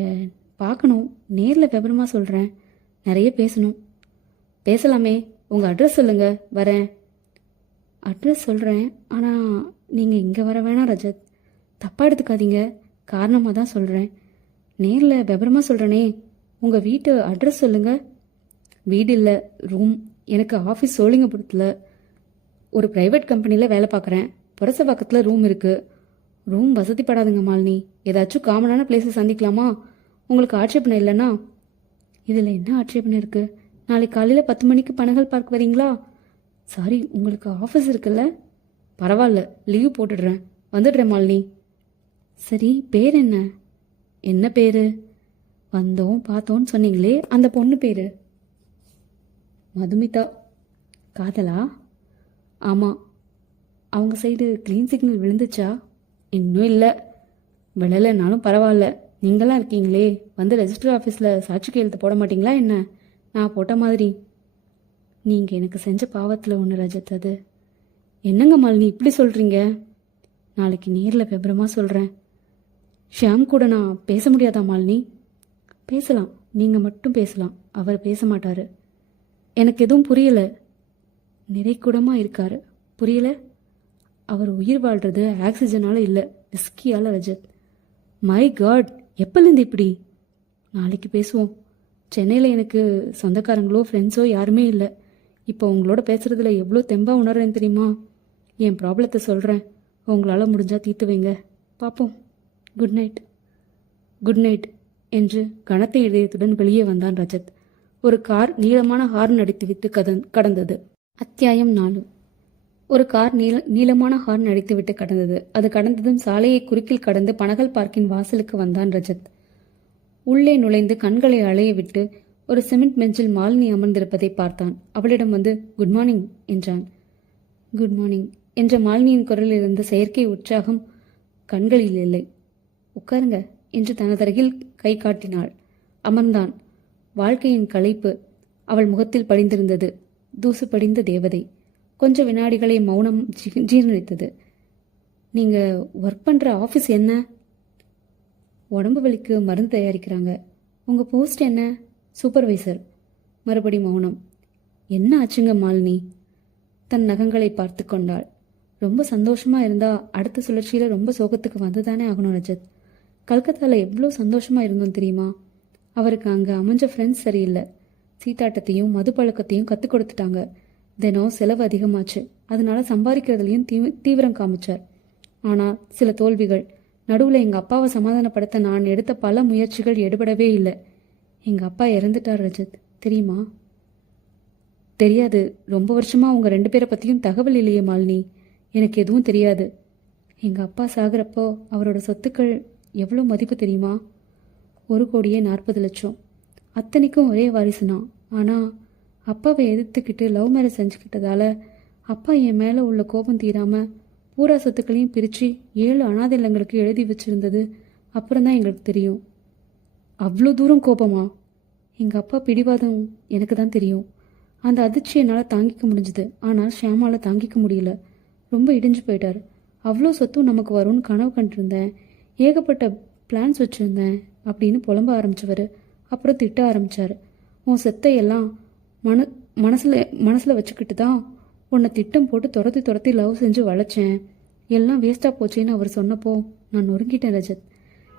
பார்க்கணும். நேரில் விவரமாக சொல்கிறேன். நிறைய பேசணும். பேசலாமே. உங்கள் அட்ரஸ் சொல்லுங்கள், வரேன். அட்ரஸ் சொல்கிறேன், ஆனால் நீங்கள் இங்கே வர வேணாம் ரஜத். தப்பாக எடுத்துக்காதீங்க. காரணமாக தான் சொல்கிறேன். நேரில் விவரமாக சொல்கிறேனே. உங்கள் வீட்டு அட்ரஸ் சொல்லுங்கள். வீடு இல்லை, ரூம். எனக்கு ஆஃபீஸ் சோழிங்கபுரத்தில் ஒரு ப்ரைவேட் கம்பெனியில் வேலை பார்க்குறேன். புரசவாக்கத்தில் ரூம் இருக்குது. ரூம் வசதிப்படாதுங்க மாலினி. ஏதாச்சும் காமனான பிளேஸை சந்திக்கலாமா? உங்களுக்கு ஆட்சேபனை இல்லைன்னா? இதில் என்ன ஆட்சேபனை இருக்குது? நாளைக்கு காலையில் 10 மணிக்கு பனகல் பார்க் வரீங்களா? சாரி, உங்களுக்கு ஆஃபீஸ் இருக்குல்ல? பரவாயில்ல, லீவ் போட்டுடுறேன். வந்துடுறேன் மாலினி. சரி, பேர் என்ன? என்ன பேர்? வந்தோம் பார்த்தோன்னு சொன்னீங்களே, அந்த பொண்ணு பேர்? மதுமிதா. காதலா? ஆமாம். அவங்க சைடு க்ளீன் சிக்னல் விழுந்துச்சா? இன்னும் இல்லை. விழலைன்னாலும் பரவாயில்ல. நீங்களாம் இருக்கீங்களே, வந்து ரெஜிஸ்டர் ஆஃபீஸில் சாட்சி கையெழுத்து போட மாட்டிங்களா என்ன? நான் போட்ட மாதிரி. நீங்கள் எனக்கு செஞ்ச பாவத்தில் ஒன்று ரஜத். அது என்னங்க மாலினி இப்படி சொல்கிறீங்க? நாளைக்கு நேரில் விபரமாக சொல்கிறேன். ஷியாம் கூட நான் பேச முடியாதா மாலினி? பேசலாம், நீங்கள் மட்டும் பேசலாம். அவர் பேச மாட்டார். எனக்கு எதுவும் புரியல. நிறைகுடமாக இருக்காரு, புரியல? அவர் உயிர் வாழ்கிறது ஆக்சிஜனால் இல்லை, விஸ்கியால் ரஜத். மை காட், எப்போலேருந்து இப்படி? நாளைக்கு பேசுவோம். சென்னையில் எனக்கு சொந்தக்காரங்களோ ஃப்ரெண்ட்ஸோ யாருமே இல்லை. இப்போ உங்களோட பேசுகிறதுல எவ்வளோ தெம்பாக உணர்றேன்னு தெரியுமா? என் ப்ராப்ளத்தை சொல்கிறேன், உங்களால் முடிஞ்சால் தீர்த்து வைங்க, பார்ப்போம். Good night. குட் நைட் என்று கனத்த இதயத்துடன் வெளியே வந்தான் ரஜத். ஒரு கார் நீளமான ஹார்ன் அடித்துவிட்டு கடந்தது. அத்தியாயம் 4. ஒரு கார் நீளமான ஹார்ன் அடித்துவிட்டு கடந்தது. அது கடந்ததும் சாலையை குறுக்கில் கடந்து பனகல் பார்க்கின் வாசலுக்கு வந்தான் ரஜத். உள்ளே நுழைந்து கண்களை அலைய விட்டு ஒரு சிமெண்ட் பெஞ்சில் மாலினி அமர்ந்திருப்பதை பார்த்தான். அவளிடம் வந்து குட் மார்னிங் என்றான். குட் மார்னிங் என்ற மாலினியின் குரலில் இருந்த செயற்கை உற்சாகம் கண்களில் இல்லை. உட்காருங்க என்று தனதருகில் கை காட்டினாள். அமர்ந்தான். வாழ்க்கையின் களைப்பு அவள் முகத்தில் படிந்திருந்தது. தூசு படிந்த தேவதை. கொஞ்ச வினாடிகளை மௌனம் ஜீர்ணித்தது. நீங்க ஒர்க் பண்ற ஆஃபீஸ் என்ன? உடம்பு வலிக்கு மருந்து தயாரிக்கிறாங்க. உங்க போஸ்ட் என்ன? சூப்பர்வைசர். மறுபடி மௌனம். என்ன ஆச்சுங்க மாலினி? தன் நகங்களை பார்த்து கொண்டாள். ரொம்ப சந்தோஷமா இருந்தா அடுத்த சுழற்சியில ரொம்ப சோகத்துக்கு வந்துதானே ஆகணும் ரஜத். கல்கத்தாவில் எவ்வளோ சந்தோஷமா இருந்தோம் தெரியுமா? அவருக்கு அங்கே அமைஞ்ச ஃப்ரெண்ட்ஸ் சரியில்லை. சீட்டாட்டத்தையும் மது பழக்கத்தையும் கற்றுக் கொடுத்துட்டாங்க. தினம் செலவு அதிகமாச்சு. அதனால சம்பாதிக்கிறதுலையும் தீவிரம் காமிச்சார். ஆனால் சில தோல்விகள். நடுவில் எங்கள் அப்பாவை சமாதானப்படுத்த நான் எடுத்த பல முயற்சிகள் எடுபடவே இல்லை. எங்கள் அப்பா இறந்துட்டார் ரஜத், தெரியுமா? தெரியாது. ரொம்ப வருஷமா அவங்க 2 பேரை பற்றியும் தகவல் இல்லையே மாலினி. எனக்கு எதுவும் தெரியாது. எங்கள் அப்பா சாகிறப்போ அவரோட சொத்துக்கள் எவ்வளோ மதிப்பு தெரியுமா? 1,40,00,000. அத்தனைக்கும் ஒரே வாரிசுனா. ஆனால் அப்பாவை எதிர்த்துக்கிட்டு லவ் மேரேஜ் செஞ்சுக்கிட்டதால அப்பா என் மேலே உள்ள கோபம் தீராமல் பூரா சொத்துக்களையும் பிரித்து 7 அனாதை இல்லங்களுக்கு எழுதி வச்சுருந்தது அப்புறம்தான் எங்களுக்கு தெரியும். அவ்வளோ தூரம் கோபமா? எங்கள் அப்பா பிடிவாதம் எனக்கு தான் தெரியும். அந்த அதிர்ச்சி என்னால் தாங்கிக்க முடிஞ்சுது. ஆனால் ஷியாமால் தாங்கிக்க முடியல. ரொம்ப இடிஞ்சு போயிட்டார். அவ்வளோ சொத்தும் நமக்கு வரும்னு கனவு கண்டிருந்தேன். ஏகப்பட்ட பிளான்ஸ் வச்சுருந்தேன் அப்படின்னு புலம்ப ஆரம்பித்தவர் அப்புறம் திட்ட ஆரம்பித்தார். உன் செத்தையெல்லாம் மனசில் வச்சுக்கிட்டு தான் உன்னை திட்டம் போட்டு துரத்தி லவ் செஞ்சு வளைச்சேன். எல்லாம் வேஸ்ட்டாக போச்சேன்னு அவர் சொன்னப்போ நான் நொறுங்கிட்டேன் ரஜத்.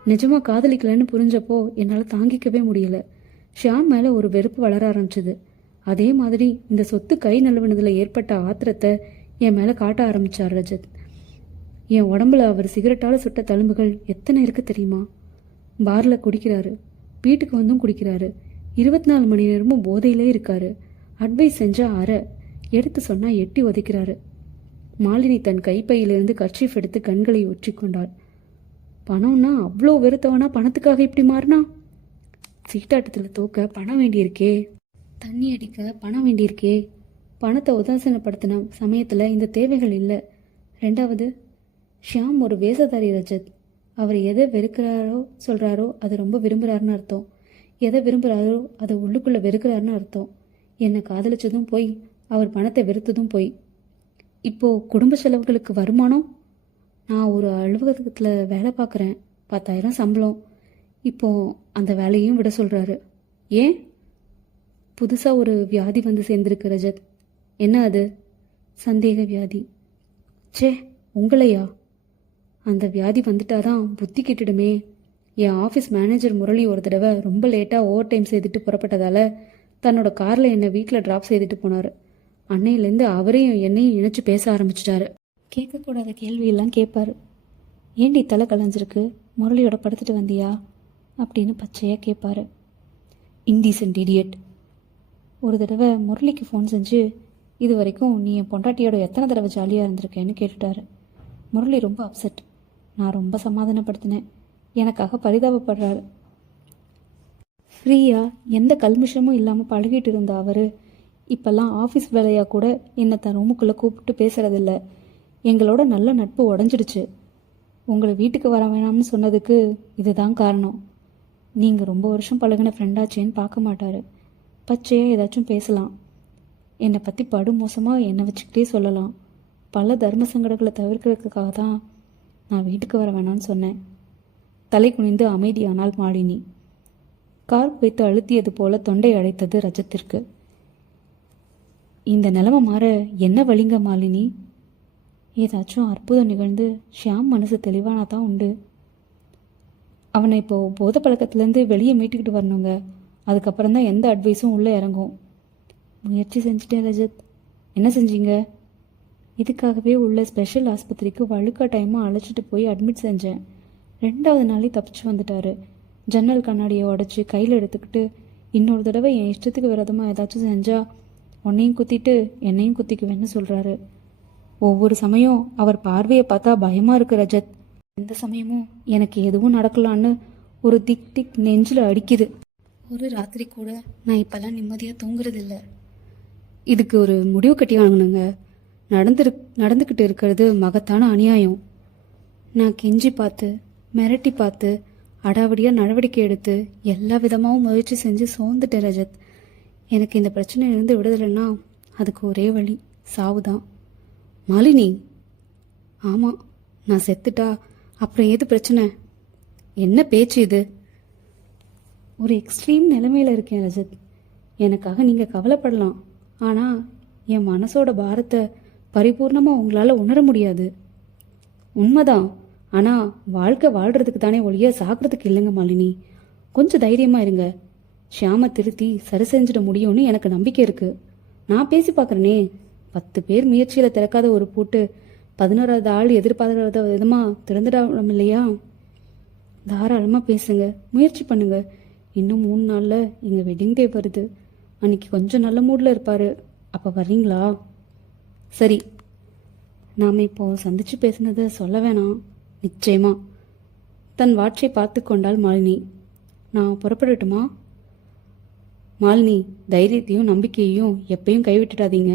நிஜமாக காதலிக்கலன்னு புரிஞ்சப்போ என்னால் தாங்கிக்கவே முடியல. ஷியாம் மேலே ஒரு வெறுப்பு வளர ஆரம்பிச்சது. அதே மாதிரி இந்த சொத்து கை நழுவினதில் ஏற்பட்ட ஆத்திரத்தை என் மேலே காட்ட ஆரம்பித்தார் ரஜத். என் உடம்புல அவர் சிகரெட்டால் சுட்ட தழும்புகள் எத்தனை இருக்குது தெரியுமா? பாரில் குடிக்கிறாரு, வீட்டுக்கு வந்தும் குடிக்கிறாரு, 24 மணி நேரமும் போதையிலே இருக்காரு. அட்வைஸ் செஞ்சால் எடுத்து சொன்னால் எட்டி உதைக்கிறாரு. மாலினி தன் கைப்பையிலிருந்து கர்ச்சீஃப் எடுத்து கண்களை ஒற்றி கொண்டாள். பணம்னா அவ்வளோ வெறுத்தவனா பணத்துக்காக இப்படி மாறினா? சீட்டாட்டத்தில் தோக்க பணம் வேண்டியிருக்கே, தண்ணி அடிக்க பணம் வேண்டியிருக்கே. பணத்தை உதாசீனப்படுத்தின சமயத்தில் இந்த தேவைகள் இல்லை. 2வது, ஷியாம் ஒரு வேஷதாரி ரஜத். அவர் எதை வெறுக்கிறாரோ சொல்கிறாரோ அதை ரொம்ப விரும்புகிறாருன்னு அர்த்தம். எதை விரும்புகிறாரோ அதை உள்ளுக்குள்ளே வெறுக்கிறாருன்னு அர்த்தம். என்னை காதலிச்சதும் போய், அவர் பணத்தை வெறுத்ததும் போய். இப்போது குடும்ப செலவுகளுக்கு வருமானம். நான் ஒரு அலுவலகத்தில் வேலை பார்க்குறேன், 10,000 சம்பளம். இப்போது அந்த வேலையும் விட சொல்கிறாரு. ஏன்? புதுசாக ஒரு வியாதி வந்து சேர்ந்துருக்கு ரஜத். என்ன அது? சந்தேக வியாதி. சே, உங்களையா? அந்த வியாதி வந்துட்டாதான் புத்தி கெட்டுடுமே. என் ஆஃபீஸ் மேனேஜர் முரளி ஒரு தடவை ரொம்ப லேட்டாக ஓவர் டைம் செய்துட்டு புறப்பட்டதால் தன்னோட காரில் என்னை வீட்டில் ட்ராப் செய்துட்டு போனார். அன்னையிலேருந்து அவரையும் என்னையும் இணைச்சி பேச ஆரம்பிச்சிட்டாரு. கேட்கக்கூடாத கேள்வியெல்லாம் கேட்பார். ஏண்டி தலை கலைஞ்சிருக்கு, முரளியோட படுத்துட்டு வந்தியா அப்படின்னு பச்சையாக கேட்பார். Indecent idiot. ஒரு தடவை முரளிக்கு ஃபோன் செஞ்சு இது வரைக்கும் நீ என் பொண்டாட்டியோட எத்தனை தடவை ஜாலியாக இருந்திருக்கேன்னு கேட்டுட்டாரு. முரளி ரொம்ப அப்செட். நான் ரொம்ப சமாதானப்படுத்தினேன். எனக்காக பரிதாபப்படுறாரு. ஃப்ரீயாக எந்த கல்மிஷமும் இல்லாமல் பழகிட்டு இருந்த அவர் இப்போல்லாம் ஆஃபீஸ் வேலையாக கூட என்னை தன் ரூமுக்குள்ளே கூப்பிட்டு பேசுகிறதில்ல. எங்களோட நல்ல நட்பு உடஞ்சிடுச்சு. உங்களை வீட்டுக்கு வர வேணாம்னு சொன்னதுக்கு இதுதான் காரணம். நீங்கள் ரொம்ப வருஷம் பழகின ஃப்ரெண்டாச்சேன்னு பார்க்க மாட்டார். பச்சையாக ஏதாச்சும் பேசலாம். என்னை பற்றி படு மோசமாக என்னை வச்சுக்கிட்டே சொல்லலாம். பல தர்ம சங்கடங்களை தவிர்க்கிறதுக்காக தான் நான் வீட்டுக்கு வர வேணான்னு சொன்னேன். தலை குனிந்து அமைதியானால் மாலினி. கார் வைத்து அழுத்தியது போல தொண்டை அடைத்தது ரஜத்திற்கு. இந்த நிலைமை மாற என்ன வழிங்க மாலினி? ஏதாச்சும் அற்புதம் நிகழ்ந்து ஷியாம் மனசு தெளிவானா தான் உண்டு. அவனை இப்போது போத பழக்கத்துலேருந்து வெளியே மீட்டுக்கிட்டு வரணுங்க. அதுக்கப்புறம் தான் எந்த அட்வைஸும் உள்ளே இறங்கும். முயற்சி செஞ்சுட்டேன் ரஜத். என்ன செஞ்சீங்க? இதுக்காகவே உள்ள ஸ்பெஷல் ஆஸ்பத்திரிக்கு வழுக்காட்டாயமாக அழைச்சிட்டு போய் அட்மிட் செஞ்சேன். 2வது நாளே தப்பிச்சு வந்துட்டாரு. ஜன்னல் கண்ணாடியை உடச்சி கையில் எடுத்துக்கிட்டு இன்னொரு தடவை என் இஷ்டத்துக்கு விரதமாக ஏதாச்சும் செஞ்சால் உன்னையும் குத்திட்டு என்னையும் குத்திக்குவேன்னு சொல்கிறாரு. ஒவ்வொரு சமயம் அவர் பார்வையை பார்த்தா பயமாக இருக்கு ரஜத். எந்த சமயமும் எனக்கு எதுவும் நடக்கலான்னு ஒரு திக் திக் நெஞ்சில் அடிக்குது. ஒரு ராத்திரி கூட நான் இப்போல்லாம் நிம்மதியாக தூங்குறதில்ல. இதுக்கு ஒரு முடிவு கட்டி வாங்கணுங்க. நடந்துக்கிட்டு இருக்கிறது மகத்தான அநியாயம். நான் கெஞ்சி பார்த்து மிரட்டி பார்த்து அடாவடியாக நடவடிக்கை எடுத்து எல்லா விதமாகவும் முயற்சி செஞ்சு சோர்ந்துட்டேன் ரஜத். எனக்கு இந்த பிரச்சனையிலேருந்து விடுதலைன்னா அதுக்கு ஒரே வழி சாவுதான். மாலினி, ஆமாம், நான் செத்துட்டா அப்புறம் ஏது பிரச்சனை? என்ன பேச்சு இது? ஒரு எக்ஸ்ட்ரீம் நிலைமையில் இருக்கேன் ரஜத். எனக்காக நீங்கள் கவலைப்படலாம். ஆனால் என் மனசோட பாரத்தை பரிபூர்ணமாக உங்களால் உணர முடியாது. உண்மைதான். ஆனால் வாழ்க்கை வாழ்கிறதுக்கு தானே ஒழிய சாக்கிறதுக்கு இல்லைங்க மாலினி. கொஞ்சம் தைரியமாக இருங்க. ஷியாமை திருத்தி சரி செஞ்சிட முடியும்னு எனக்கு நம்பிக்கை இருக்குது. நான் பேசி பார்க்குறேனே. 10 பேர் முயற்சியில் திறக்காத ஒரு பூட்டு 11வது ஆள் எதிர்பார்க்காத விதமாக திறந்துடாம இல்லையா? தாராளமாக பேசுங்க, முயற்சி பண்ணுங்க. இன்னும் 3 நாளில் எங்கள் வெட்டிங் டே வருது. அன்னைக்கு கொஞ்சம் நல்ல மூடில் இருப்பார். அப்போ வர்றீங்களா? சரி, நாம் இப்போ சந்திச்சு பேசுனதை சொல்ல வேணாம். நிச்சயமா. தன் வாட்சை பார்த்து கொண்டாள் மாலினி. நான் புறப்படட்டுமா? மாலினி, தைரியத்தையும் நம்பிக்கையையும் எப்பயும் கைவிட்டுடாதீங்க.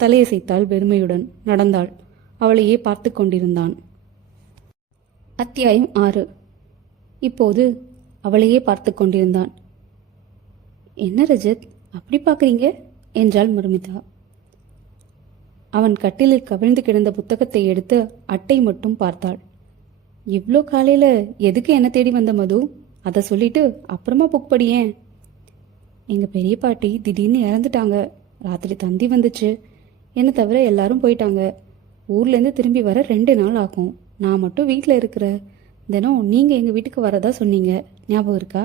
தலையசைத்தாள் பெருமையுடன். நடந்தாள். அவளையே பார்த்து கொண்டிருந்தான். அத்தியாயம் 6. இப்போது அவளையே பார்த்து கொண்டிருந்தான். என்ன ரஜத், அப்படி பார்க்குறீங்க என்றாள் மருமிதா. அவன் கட்டிலில் கவிழ்ந்து கிடந்த புத்தகத்தை எடுத்து அட்டை மட்டும் பார்த்தாள். இவ்வளோ காலையில் எதுக்கு என்ன தேடி வந்த மது? அதை சொல்லிட்டு அப்புறமா புக் படியேன். எங்கள் பெரிய பாட்டி திடீர்னு இறந்துட்டாங்க. ராத்திரி தந்தி வந்துச்சு. என்னை தவிர எல்லாரும் போயிட்டாங்க. ஊர்லேருந்து திரும்பி வர 2 நாள் ஆகும். நான் மட்டும் வீட்டில் இருக்கிற. தினம் நீங்கள் எங்கள் வீட்டுக்கு வரதா சொன்னீங்க. ஞாபகம் இருக்கா?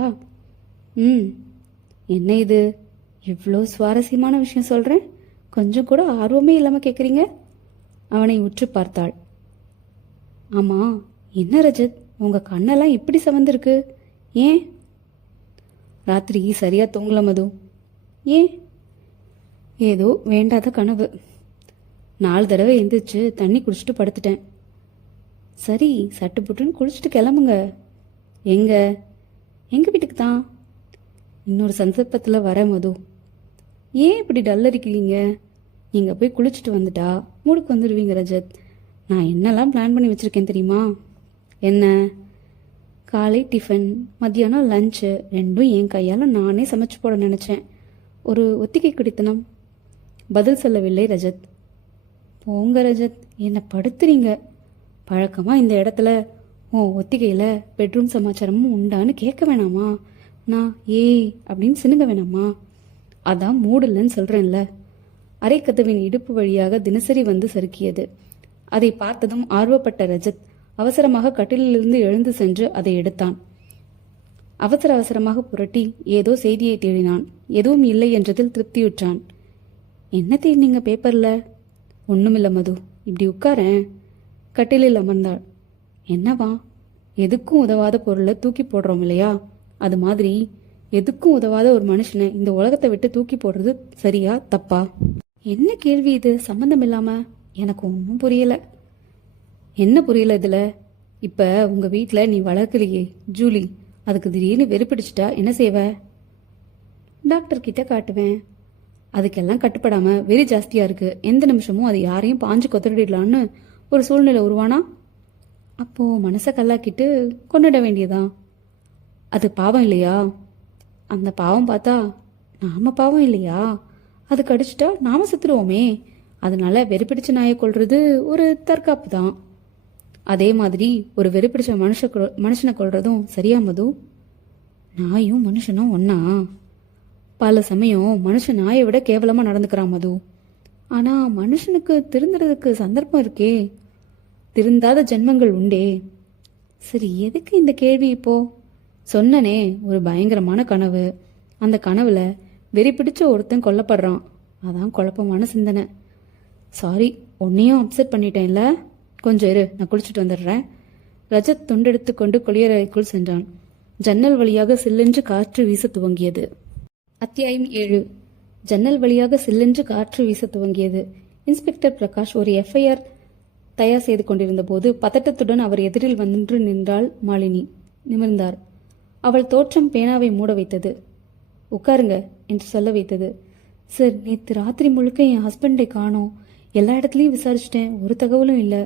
என்ன இது இவ்வளோ சுவாரஸ்யமான விஷயம் சொல்கிறேன், கொஞ்சம் கூட ஆர்வமே இல்லாமல் கேட்குறீங்க? அவனை உற்று பார்த்தாள். ஆமாம், என்ன ரஜத், உங்கள் கண்ணெல்லாம் இப்படி சவந்திருக்கு? ஏன்? ராத்திரி சரியாக தூங்கல மது. ஏன்? ஏதோ வேண்டாத கனவு. 4 தடவை எந்திரிச்சு தண்ணி குடிச்சிட்டு படுத்துட்டேன். சரி, சட்டு புட்டுன்னு குளிச்சுட்டு கிளம்புங்க. எங்கள் வீட்டுக்கு தான். இன்னொரு சந்தர்ப்பத்தில் வர மது. ஏன் இப்படி டல்லரிக்கிறீங்க? நீங்கள் போய் குளிச்சுட்டு வந்துட்டா மூடுக்கு வந்துடுவீங்க ரஜத். நான் என்னெல்லாம் பிளான் பண்ணி வச்சுருக்கேன் தெரியுமா? என்ன? காலை டிஃபன், மத்தியானம் லஞ்சு 2ம் என் கையால் நானே சமைச்சு போட நினச்சேன். ஒரு ஒத்திகை குடித்தனம். பதில் சொல்லவில்லை ரஜத். போங்க ரஜத், என்னை படுத்துறீங்க. பழக்கமாக இந்த இடத்துல ஒத்திகையில் பெட்ரூம் சமாச்சாரமும் உண்டான்னு கேட்க வேணாமா? நான் அப்படின்னு சினுங்க வேணாமா? அதான் மூடலன்னு சொல்கிறேன்ல. அரைக்கதவின் இடுப்பு வழியாக தினசரி வந்து சறுக்கியது. அதை பார்த்ததும் ஆர்வப்பட்ட ரஜத் அவசரமாக கட்டிலிருந்து எழுந்து சென்று அதை எடுத்தான். அவசரமாக புரட்டி ஏதோ செய்தியை தேடினான். எதுவும் இல்லை என்றதில் திருப்தியுற்றான். என்ன தேடினீங்க பேப்பரில்? ஒன்றுமில்ல மது, இப்படி உட்காரேன். கட்டிலில் அமர்ந்தாள். என்னவா? எதுக்கும் உதவாத பொருளை தூக்கி போடுறோம் இல்லையா? அது மாதிரி எதுக்கும் உதவாத ஒரு மனுஷனை இந்த உலகத்தை விட்டு தூக்கி போடுறது சரியா தப்பா? என்ன கேள்வி இது சம்பந்தம் இல்லாம? எனக்கு ஒன்றும் புரியல. என்ன புரியல இதுல? இப்ப உங்க வீட்டில் நீ வளர்க்கலையே ஜூலி, அதுக்கு திடீர்னு வெறுப்பிடிச்சிட்டா என்ன செய்வ? டாக்டர் கிட்ட காட்டுவேன். அதுக்கெல்லாம் கட்டுப்படாம வெறி ஜாஸ்தியா இருக்கு. எந்த நிமிஷமும் அது யாரையும் பாஞ்சு கொத்தடிடலான்னு ஒரு சூழ்நிலை உருவானா அப்போ மனசை கல்லாக்கிட்டு கொண்டுட வேண்டியதான். அது பாவம் இல்லையா? அந்த பாவம் பார்த்தா நாம பாவம் இல்லையா? அது கடிச்சிட்டா நாம செத்துருவோமே. அதனால வெறுப்பிடிச்ச நாயை கொள்றது ஒரு தற்காப்பு தான். அதே மாதிரி ஒரு வெறுப்பிடிச்ச மனுஷனை கொள்றதும் சரியா மது? நாயும் மனுஷனும் ஒன்னா? பல சமயம் மனுஷன் நாயை விட கேவலமா நடந்துக்கிறான் மது. ஆனா மனுஷனுக்கு திருந்துறதுக்கு சந்தர்ப்பம் இருக்கே, திருந்தாத ஜென்மங்கள் உண்டே. சரி, எதுக்கு இந்த கேள்வி இப்போ? சொன்னனே, ஒரு பயங்கரமான கனவு. அந்த கனவுல வெறி பிடிச்ச ஒருத்தன் கொல்லப்படுறான். அதான் குழப்பமான சிந்தனை. சாரி, உன்னையும் அப்செட் பண்ணிட்டேன்ல. கொஞ்சம் இரு, நான் குளிச்சுட்டு வந்துடுறேன். ரஜத் துண்டெடுத்து கொண்டு குளியலறைக்குள் சென்றான். ஜன்னல் வழியாக சில்லென்று காற்று வீச துவங்கியது. அத்தியாயம் 7. ஜன்னல் வழியாக சில்லென்று காற்று வீச துவங்கியது. இன்ஸ்பெக்டர் பிரகாஷ் ஒரு எஃப்ஐஆர் தயார் செய்து கொண்டிருந்த போது பதட்டத்துடன் அவர் எதிரில் வந்து நின்றாள் மாலினி. நிமிர்ந்தார். அவள் தோற்றம் பேனாவை மூட வைத்தது. உட்காருங்க என்று சொல்ல வைத்தது. சார், நேற்று ராத்திரி முழுக்க என் ஹஸ்பண்டை காணோம். எல்லா இடத்துலையும் விசாரிச்சிட்டேன், ஒரு தகவலும் இல்லை.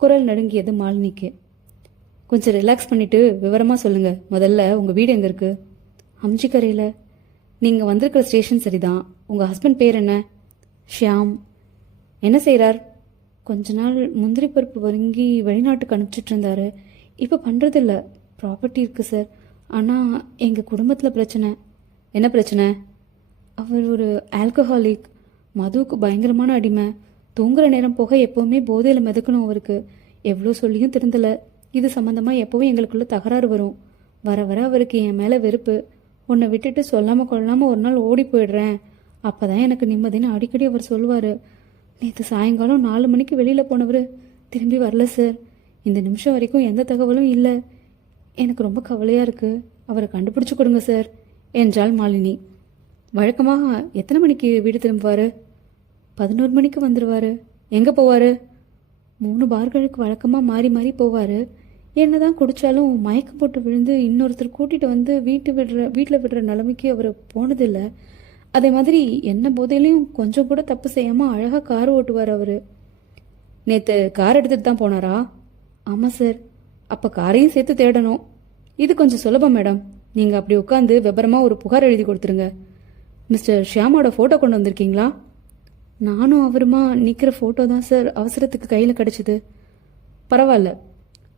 குரல் நடுங்கியது மாலினிக்கு. கொஞ்சம் ரிலாக்ஸ் பண்ணிட்டு விவரமா சொல்லுங்க. முதல்ல உங்க வீடு எங்க இருக்கு? அம்ஜிக்கரையில். நீங்க வந்திருக்கிற ஸ்டேஷன் சரிதான். உங்க ஹஸ்பண்ட் பேர் என்ன? ஷியாம். என்ன செய்கிறார்? கொஞ்ச நாள் முந்திரி பருப்பு வாங்கி வெளிநாட்டுக்கு அனுப்பிச்சிட்டு இருந்தாரு. இப்போ பண்ணுறதில்ல. ப்ராப்பர்ட்டி இருக்குது சார். ஆனால் எங்கள் குடும்பத்தில் பிரச்சனை. என்ன பிரச்சனை? அவர் ஒரு ஆல்கஹாலிக். மதுவுக்கு பயங்கரமான அடிமை. தூங்குற நேரம் போக எப்போவுமே போதையில் மிதக்கணும் அவருக்கு. எவ்வளோ சொல்லியும் திருந்தலை. இது சம்மந்தமாக எப்போவும் எங்களுக்குள்ள தகராறு வரும். வர வர அவருக்கு என் மேலே வெறுப்பு. உன்னை விட்டுட்டு சொல்லாமல் கொள்ளாமல் ஒரு நாள் ஓடி போயிடுறேன். அப்போ தான் எனக்கு நிம்மதின்னு அடிக்கடி அவர் சொல்லுவார். நேற்று சாயங்காலம் 4 மணிக்கு வெளியில் போனவர் திரும்பி வரல சார். இந்த நிமிஷம் வரைக்கும் எந்த தகவலும் இல்லை. எனக்கு ரொம்ப கவலையாக இருக்குது. அவரை கண்டுபிடிச்சி கொடுங்க சார் என்றாள் மாலினி. வழக்கமாக எத்தனை மணிக்கு வீடு திரும்புவார்? 11 மணிக்கு வந்துடுவார். எங்கே போவார்? 3 பார்களுக்கு வழக்கமாக மாறி மாறி போவார். என்னதான் குடித்தாலும் மயக்கம் போட்டு விழுந்து இன்னொருத்தர் கூட்டிகிட்டு வந்து வீட்டில் விடுற நிலைமைக்கு அவர் போனதில்லை. அதே மாதிரி என்ன போதையிலையும் கொஞ்சம் கூட தப்பு செய்யாமல் அழகாக கார் ஓட்டுவார் அவர். நேற்று கார் எடுத்துகிட்டு தான் போனாரா? ஆமாம் சார். அப்போ காரையும் சேர்த்து தேடணும். இது கொஞ்சம் சுலபம் மேடம். நீங்கள் அப்படி உட்காந்து விபரமாக ஒரு புகார் எழுதி கொடுத்துருங்க. மிஸ்டர் ஷியாமோட ஃபோட்டோ கொண்டு வந்திருக்கீங்களா? நானும் அவருமா நிற்கிற ஃபோட்டோ தான் சார் அவசரத்துக்கு கையில் கிடச்சிது. பரவாயில்ல.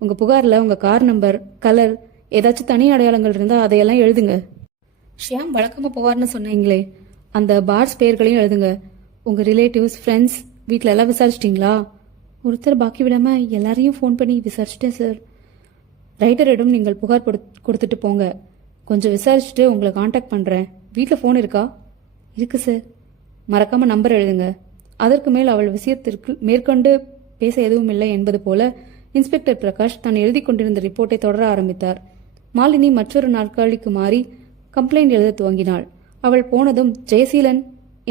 உங்கள் புகாரில் உங்கள் கார் நம்பர், கலர், ஏதாச்சும் தனி அடையாளங்கள் இருந்தால் அதையெல்லாம் எழுதுங்க. ஷியாம் வழக்கமாக போவார்னு சொன்னீங்களே, அந்த பார்ஸ் பெயர்களையும் எழுதுங்க. உங்கள் ரிலேட்டிவ்ஸ், ஃப்ரெண்ட்ஸ், வீட்டில் எல்லாம் விசாரிச்சிட்டிங்களா? ஒருத்தர் பாக்கி விடாமல் எல்லாரையும் ஃபோன் பண்ணி விசாரிச்சிட்டேன் சார். ரைட்டரிடம் நீங்கள் புகார் கொடுத்துட்டு போங்க. கொஞ்சம் விசாரிச்சுட்டு உங்களை காண்டாக்ட் பண்ணுறேன். வீட்டில் ஃபோன் இருக்கா? இருக்கு சார். மறக்காமல் நம்பர் எழுதுங்க. அதற்கு மேல் அவள் விஷயத்திற்கு மேற்கொண்டு பேச எதுவும் இல்லை என்பது போல இன்ஸ்பெக்டர் பிரகாஷ் தான் எழுதி கொண்டிருந்த ரிப்போர்ட்டை தொடர ஆரம்பித்தார். மாலினி மற்றொரு நாற்காலிக்கு மாறி கம்ப்ளைண்ட் எழுத துவங்கினாள். அவள் போனதும் ஜெயசீலன்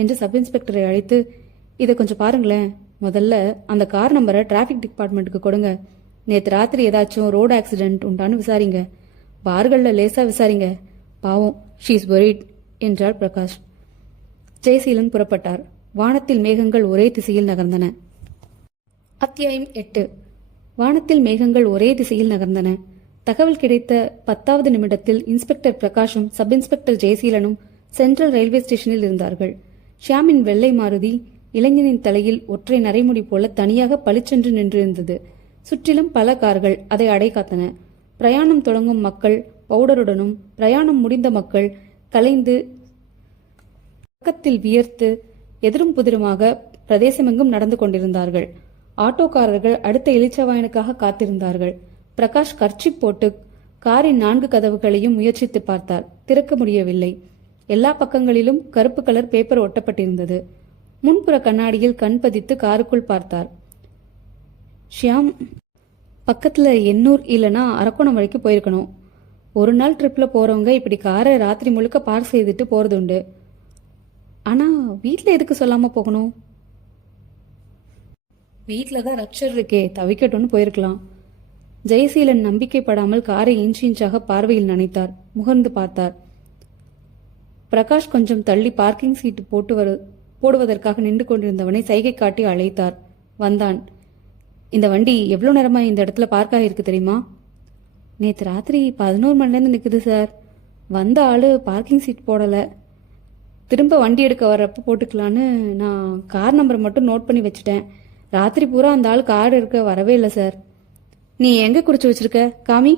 என்று சப் இன்ஸ்பெக்டரை அழைத்து, இதை கொஞ்சம் பாருங்களேன். முதல்ல அந்த கார் நம்பரை டிராஃபிக் டிபார்ட்மெண்ட்டுக்கு கொடுங்க. நேற்று ராத்திரி ஏதாச்சும் ரோடு ஆக்சிடென்ட் உண்டான்னு விசாரிங்க. பார்களில் லேசாக விசாரிங்க. பாவம், ஷீ இஸ் வொரிட் என்றார் பிரகாஷ். ஜெயசீலன் புறப்பட்டார். வானத்தில் மேகங்கள் ஒரே திசையில் நகர்ந்தன. அத்தியாயம் 8. வானத்தில் மேகங்கள் ஒரே திசையில் நகர்ந்தன. தகவல் கிடைத்த 10வது நிமிடத்தில் இன்ஸ்பெக்டர் பிரகாஷும் சப் இன்ஸ்பெக்டர் ஜெயசீலனும் சென்ட்ரல் ரயில்வே ஸ்டேஷனில் இருந்தார்கள். ஷியாமின் வெள்ளை மாருதி இளைஞனின் தலையில் ஒற்றை நரைமுடி போல தனியாக பளிச்சென்று நின்றிருந்தது. சுற்றிலும் பல கார்கள் அதை அடை காத்தன. பிரயாணம் தொடங்கும் மக்கள் பவுடருடனும், பிரயாணம் முடிந்த மக்கள் கலைந்து பக்கத்தில் வியர்த்து எதிரும் புதிருமாக பிரதேசமெங்கும் நடந்து கொண்டிருந்தார்கள். ஆட்டோக்காரர்கள் அடுத்த இளிச்சவாயனுக்காக காத்திருந்தார்கள். பிரகாஷ் கர்ச்சிப் போட்டு காரின் 4 கதவுகளையும் முயற்சித்து பார்த்தார். திறக்க முடியவில்லை. எல்லா பக்கங்களிலும் கருப்பு கலர் பேப்பர் ஒட்டப்பட்டிருந்தது. முன்புற கண்ணாடியில் கண் பதித்து காருக்குள் பார்த்தார். ஷியாம் பக்கத்துல எண்ணூர் இல்லைன்னா அரக்கோணம் வரைக்கும் போயிருக்கணும். ஒரு நாள் ட்ரிப்ல போறவங்க இப்படி காரை ராத்திரி முழுக்க பார்க் செய்துட்டு போறது உண்டு. ஆனா வீட்டில் எதுக்கு சொல்லாம போகணும்? வீட்டில் தான் ரப்சர் இருக்கே, தவிக்கட்டும்னு போயிருக்கலாம். ஜெயசீலன் நம்பிக்கைப்படாமல் காரை இன்ச் இன்ச்சாக பார்வையில் நனைத்தார். முகர்ந்து பார்த்தார். பிரகாஷ் கொஞ்சம் தள்ளி பார்க்கிங் சீட்டு போடுவதற்காக நின்று கொண்டிருந்தவனை சைகை காட்டி அழைத்தார். வந்தான். இந்த வண்டி எவ்வளோ நேரமா இந்த இடத்துல பார்க் ஆகிருக்கு தெரியுமா? நேற்று ராத்திரி 11 மணிலேருந்து நிற்குது சார். வந்த ஆளு பார்க்கிங் சீட் போடலை. திரும்ப வண்டி எடுக்க வர்றப்ப போட்டுக்கலான்னு நான் கார் நம்பரை மட்டும் நோட் பண்ணி வச்சுட்டேன். ராத்திரி பூரா அந்த ஆள் கார் எடுக்க வரவே இல்லை சார். நீ எங்கே குறிச்சு வச்சிருக்க? காமி.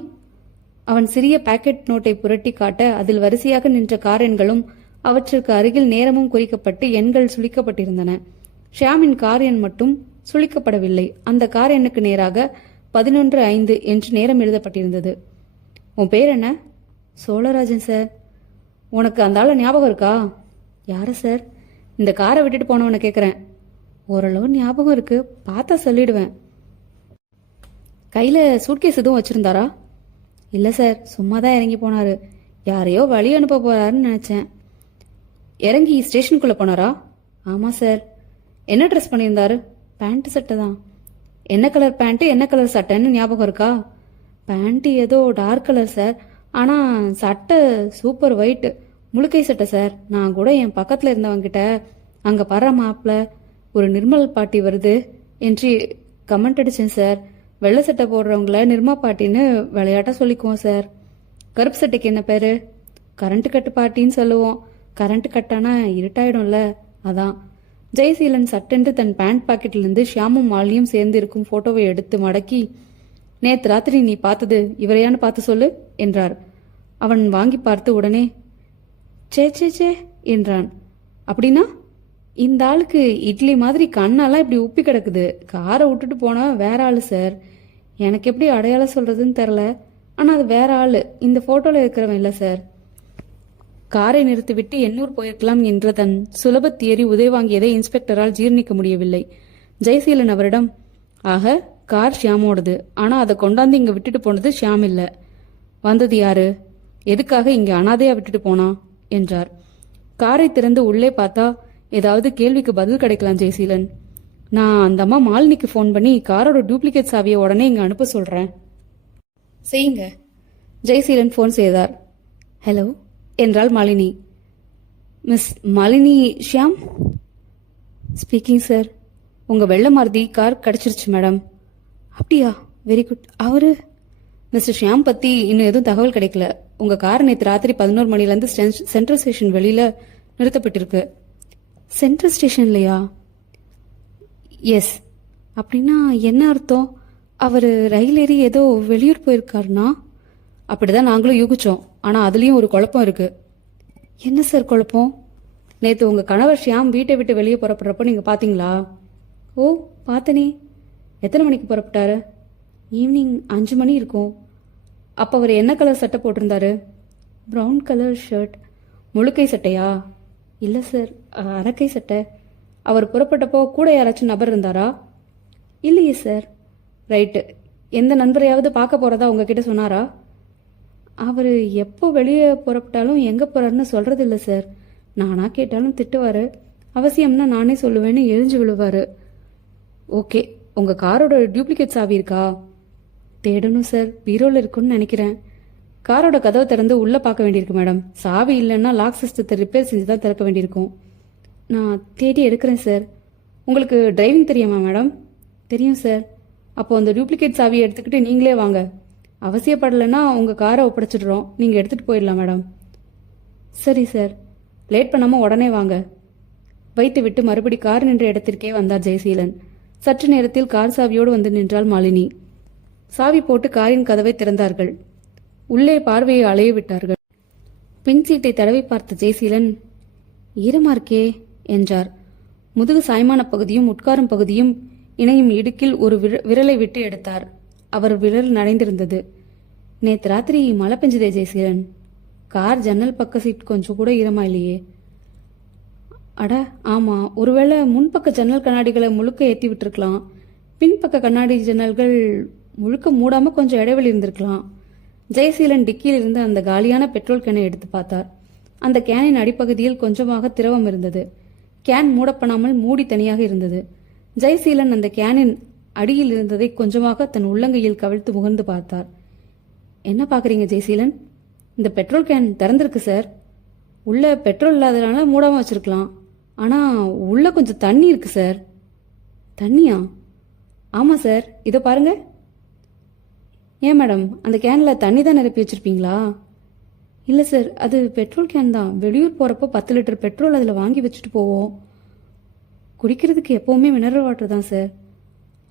அவன் சிறிய பாக்கெட் நோட்டை புரட்டி காட்ட அதில் வரிசையாக நின்ற கார் எண்களும் அவற்றிற்கு அருகில் நேரமும் குறிக்கப்பட்டு எண்கள் சுழிக்கப்பட்டிருந்தன. ஷியாமின் கார் எண் மட்டும் சுழிக்கப்படவில்லை. அந்த கார் எண்ணுக்கு நேராக 11:05 என்று நேரம் எழுதப்பட்டிருந்தது. உன் பேர் என்ன? சோழராஜன் சார். உனக்கு அந்த ஆள ஞாபகம் இருக்கா? யாரு சார்? இந்த காரை விட்டுட்டு போனவனை கேட்குறேன். ஓரளவு ஞாபகம் இருக்கு, பார்த்தா சொல்லிடுவேன். கையில் சூட்கேஸ் எதுவும் வச்சிருந்தாரா? இல்லை சார், சும்மா தான் இறங்கி போனாரு. யாரையோ வழி அனுப்ப போறாருன்னு நினச்சேன். இறங்கி ஸ்டேஷனுக்குள்ளே போனாரா? ஆமாம் சார். என்ன ட்ரெஸ் பண்ணியிருந்தாரு? பேண்ட் சட்டை தான். என்ன கலர் பேண்ட்டு என்ன கலர் சட்டைன்னு ஞாபகம் இருக்கா? பேண்ட்டு ஏதோ டார்க் கலர் சார், ஆனால் சட்டை சூப்பர் ஒயிட், முழுக்கை சட்டை சார். நான் கூட என் பக்கத்தில் இருந்தவங்கிட்ட அங்கே படுற மாப்பிள்ள ஒரு நிர்மல் பாட்டி வருது என்று கமெண்ட் அடித்தேன் சார். வெள்ளை சட்டை போடுறவங்கள நிர்மா பாட்டின்னு விளையாட்டா சொல்லிக்குவோம் சார். கருப்பு சட்டைக்கு என்ன பேரு? கரண்ட் கட்டு பாட்டின்னு சொல்லுவோம். கரண்ட் கட்டானா இருட்டாயிடும்ல, அதான். ஜெயசீலன் சட்டென்று தன் பேண்ட் பாக்கெட்லேருந்து ஷியாமும் மாலியும் சேர்ந்து இருக்கும் போட்டோவை எடுத்து மடக்கி, நேத்து ராத்திரி நீ பார்த்தது இவரையான்னு பார்த்து சொல்லு என்றார். அவன் வாங்கி பார்த்து உடனே சே சே சே என்றான். அப்படின்னா? இந்த ஆளுக்கு இட்லி மாதிரி கண்ணெல்லாம் இப்படி உப்பி கிடக்குது. காரை விட்டுட்டு போனா வேற ஆளு சார். எனக்கு எப்படி அடையாளம் சொல்றதுன்னு தெரில. ஆனால் அது வேற ஆளு, இந்த போட்டோல இருக்கிறவன் இல்லை சார். காரை நிறுத்திவிட்டு எண்ணூர் போயிருக்கலாம் என்ற தன் சுலப தியரி உதவி வாங்கியதை இன்ஸ்பெக்டரால் ஜீர்ணிக்க முடியவில்லை. ஜெயசீலன் அவரிடம், ஆக கார் ஷியாமோடது, ஆனா அதை கொண்டாந்து இங்க விட்டுட்டு போனது ஷியாம் இல்ல. வந்தது யாரு? எதுக்காக இங்க அனாதையா விட்டுட்டு போனா என்றார். காரை திறந்து உள்ளே பார்த்தா ஏதாவது கேள்விக்கு பதில் கிடைக்கலாம் ஜெயசீலன். நான் அந்த அம்மா மாலினிக்கு ஃபோன் பண்ணி காரோட டூப்ளிகேட் சாவியை உடனே இங்க அனுப்ப சொல்றேன். செய்யுங்க. ஜெயசீலன் ஃபோன் செய்தார். ஹலோ என்றாள் Malini. Miss Malini Shyam speaking sir. உங்க வெள்ள மாருதி கார் கிடைச்சிருச்சு மேடம். அப்படியா? Very good. அவரு? மிஸ்டர் ஷியாம் பத்தி இன்னும் எதுவும் தகவல் கிடைக்கல. உங்க கார் நேற்று ராத்திரி 11 மணிலேருந்து சென்ட்ரல் ஸ்டேஷன் வெளியில நிறுத்தப்பட்டிருக்கு. சென்ட்ரல் ஸ்டேஷன்லையா? எஸ். அப்படின்னா என்ன அர்த்தம்? அவர் ரயில் ஏறி ஏதோ வெளியூர் போயிருக்காருனா? அப்படிதான் நாங்களும் யூகிச்சோம். ஆனால் அதுலேயும் ஒரு குழப்பம் இருக்கு. என்ன சார் குழப்பம்? நேற்று உங்கள் கணவர் ஷியாம் வீட்டை விட்டு வெளியே புறப்படுறப்போ நீங்கள் பார்த்தீங்களா? ஓ, பார்த்தனே. எத்தனை மணிக்கு புறப்பட்டாரு? ஈவினிங் 5 மணி இருக்கும். அப்போ அவர் என்ன கலர் சட்டை போட்டிருந்தாரு? Brown colour shirt. முழுக்கை சட்டையா? இல்லை சார், அரக்கை சட்டை. அவர் புறப்பட்டப்போ கூட யாராச்சும் நபர் இருந்தாரா? இல்லையே சார். ரைட்டு. எந்த நண்பரையாவது பார்க்க போகிறதா உங்ககிட்ட சொன்னாரா? அவர் எப்போ வெளியே புறப்பட்டாலும் எங்கே போகிறாருன்னு சொல்கிறதில்ல சார். நானாக கேட்டாலும் திட்டுவார். அவசியம்னா நானே சொல்லுவேன்னு எரிஞ்சு விழுவார். ஓகே. உங்கள் காரோட டூப்ளிகேட் சாவி இருக்கா? தேடணும் சார். பீரோவில் இருக்குன்னு நினைக்கிறேன். காரோட கதவை திறந்து உள்ளே பார்க்க வேண்டியிருக்கு மேடம். சாவி இல்லைன்னா லாக் சிஸ்டத்தை ரிப்பேர் செஞ்சு தான் திறக்க வேண்டியிருக்கும். நான் தேடி எடுக்கிறேன் சார். உங்களுக்கு டிரைவிங் தெரியுமா மேடம்? தெரியும் சார். அப்போது அந்த டூப்ளிகேட் சாவியை எடுத்துக்கிட்டு நீங்களே வாங்க. அவசியப்படலைன்னா உங்கள் காரை ஒப்படைச்சிடுறோம், நீங்கள் எடுத்துகிட்டு போயிடலாம் மேடம். சரி சார். லேட் பண்ணாமல் உடனே வாங்க. வைத்து விட்டு மறுபடி கார் நின்ற இடத்திற்கே வந்தார் ஜெயசீலன். சற்று நேரத்தில் கார் சாவியோடு வந்து நின்றாள் மாலினி. சாவி போட்டு காரின் கதவை திறந்தார்கள். உள்ளே பார்வையை அலைய விட்டார்கள். பின் சீட்டை தடவி பார்த்த ஜெயசீலன், ஈரமா இருக்கே என்றார். முதுகு சாய்மான பகுதியும் உட்காரும் பகுதியும் இணையும் இடுக்கில் ஒரு விரலை விட்டு எடுத்தார். அவர் விரல் நனைந்திருந்தது. நேற்று ராத்திரி மழை பெஞ்சதே ஜெயசீலன். கார் ஜன்னல் பக்க சீட் கொஞ்சம் கூட ஈரமா இல்லையே. அட ஆமா, ஒருவேளை முன்பக்க ஜன்னல் கண்ணாடிகளை முழுக்க ஏற்றி விட்டுருக்கலாம். பின்பக்க கண்ணாடி ஜன்னல்கள் முழுக்க மூடாம கொஞ்சம் இடைவெளி இருந்திருக்கலாம். ஜெயசீலன் டிக்கியில் இருந்து அந்த காலியான பெட்ரோல் கேனை எடுத்து பார்த்தார். அந்த கேனின் அடிப்பகுதியில் கொஞ்சமாக திரவம் இருந்தது. கேன் மூடப்படாமல் மூடி தனியாக இருந்தது. ஜெயசீலன் அந்த கேனின் அடியில் இருந்ததை கொஞ்சமாக தன் உள்ளங்கையில் கவிழ்த்து முகர்ந்து பார்த்தார். என்ன பார்க்குறீங்க ஜெயசீலன்? இந்த பெட்ரோல் கேன் திறந்திருக்கு சார். உள்ள பெட்ரோல் இல்லாதனால மூடாமல் வச்சிருக்கலாம். ஆனால் உள்ள கொஞ்சம் தண்ணி இருக்கு சார். தண்ணியா? ஆமாம் சார், இதை பாருங்க. ஏன் மேடம், அந்த கேனில் தண்ணி தான் நிரப்பி வச்சிருப்பீங்களா? இல்லை சார், அது பெட்ரோல் கேன் தான். வெளியூர் போகிறப்போ 10 லிட்டர் பெட்ரோல் அதில் வாங்கி வச்சுட்டு போவோம். குடிக்கிறதுக்கு எப்போவுமே மினரல் வாட்டர் தான் சார்.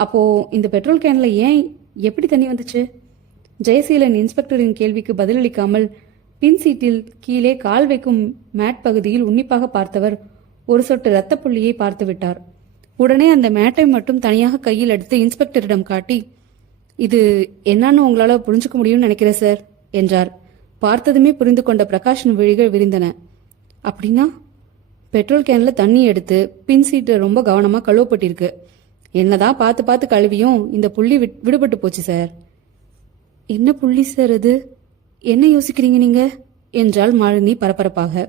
அப்போது இந்த பெட்ரோல் கேனில் ஏன் எப்படி தண்ணி வந்துச்சு? ஜெயசீலன் இன்ஸ்பெக்டரின் கேள்விக்கு பதிலளிக்காமல் பின் சீட்டில் கீழே கால் வைக்கும் மேட் பகுதியில் உன்னிப்பாக பார்த்தவர் ஒரு சொட்டு இரத்த புள்ளியை பார்த்து விட்டார். உடனே அந்த மேட்டை மட்டும் தனியாக கையில் எடுத்து இன்ஸ்பெக்டரிடம் காட்டி, இது என்னன்னு உங்களால புரிஞ்சுக்க முடியும்னு நினைக்கிறேன் சார் என்றார். பார்த்ததுமே புரிந்து கொண்ட பிரகாஷின் விழிகள் விரிந்தன. அப்படின்னா பெட்ரோல் கேன்ல தண்ணி எடுத்து பின் சீட்டு ரொம்ப கவனமா கழுவப்பட்டிருக்கு. என்னதான் பார்த்து பார்த்து கழுவியும் இந்த புள்ளி விடுபட்டு போச்சு சார். என்ன புள்ளி சார் அது? என்ன யோசிக்கிறீங்க நீங்க என்றாள் மாலினி பரபரப்பாக.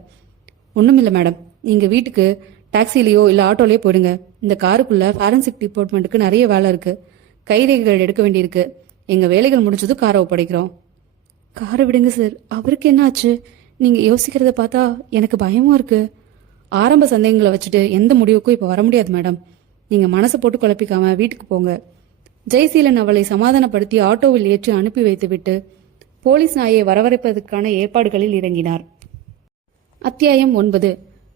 ஒண்ணுமில்ல மேடம், நீங்க வீட்டுக்கு டாக்ஸிலேயோ இல்ல ஆட்டோலயோ போயிடுங்க. இந்த காருக்குள்ள ஃபாரன்சிக் டிபார்ட்மெண்ட்டுக்கு நிறைய வேலை இருக்கு. கைரேகைகள் எடுக்க வேண்டியிருக்கு. எங்க வேலைகள் முடிஞ்சதும் காரை ஒப்படைக்கிறோம். காரை விடுங்க சார், அவருக்கு என்ன ஆச்சு? நீங்க யோசிக்கிறத பார்த்தா எனக்கு பயமா இருக்கு. ஆரம்ப சந்தேகங்களை வச்சுட்டு எந்த முடிவுக்கும் இப்ப வர முடியாது மேடம். நீங்க மனசை போட்டு குழப்பிக்காம வீட்டுக்கு போங்க. ஜெயசீலன் அவளை சமாதானப்படுத்தி ஆட்டோவில் ஏற்றி அனுப்பி வைத்துவிட்டு போலீஸ் நாயை வரவழைப்பதற்கான ஏற்பாடுகளில் இறங்கினார். அத்தியாயம் 9.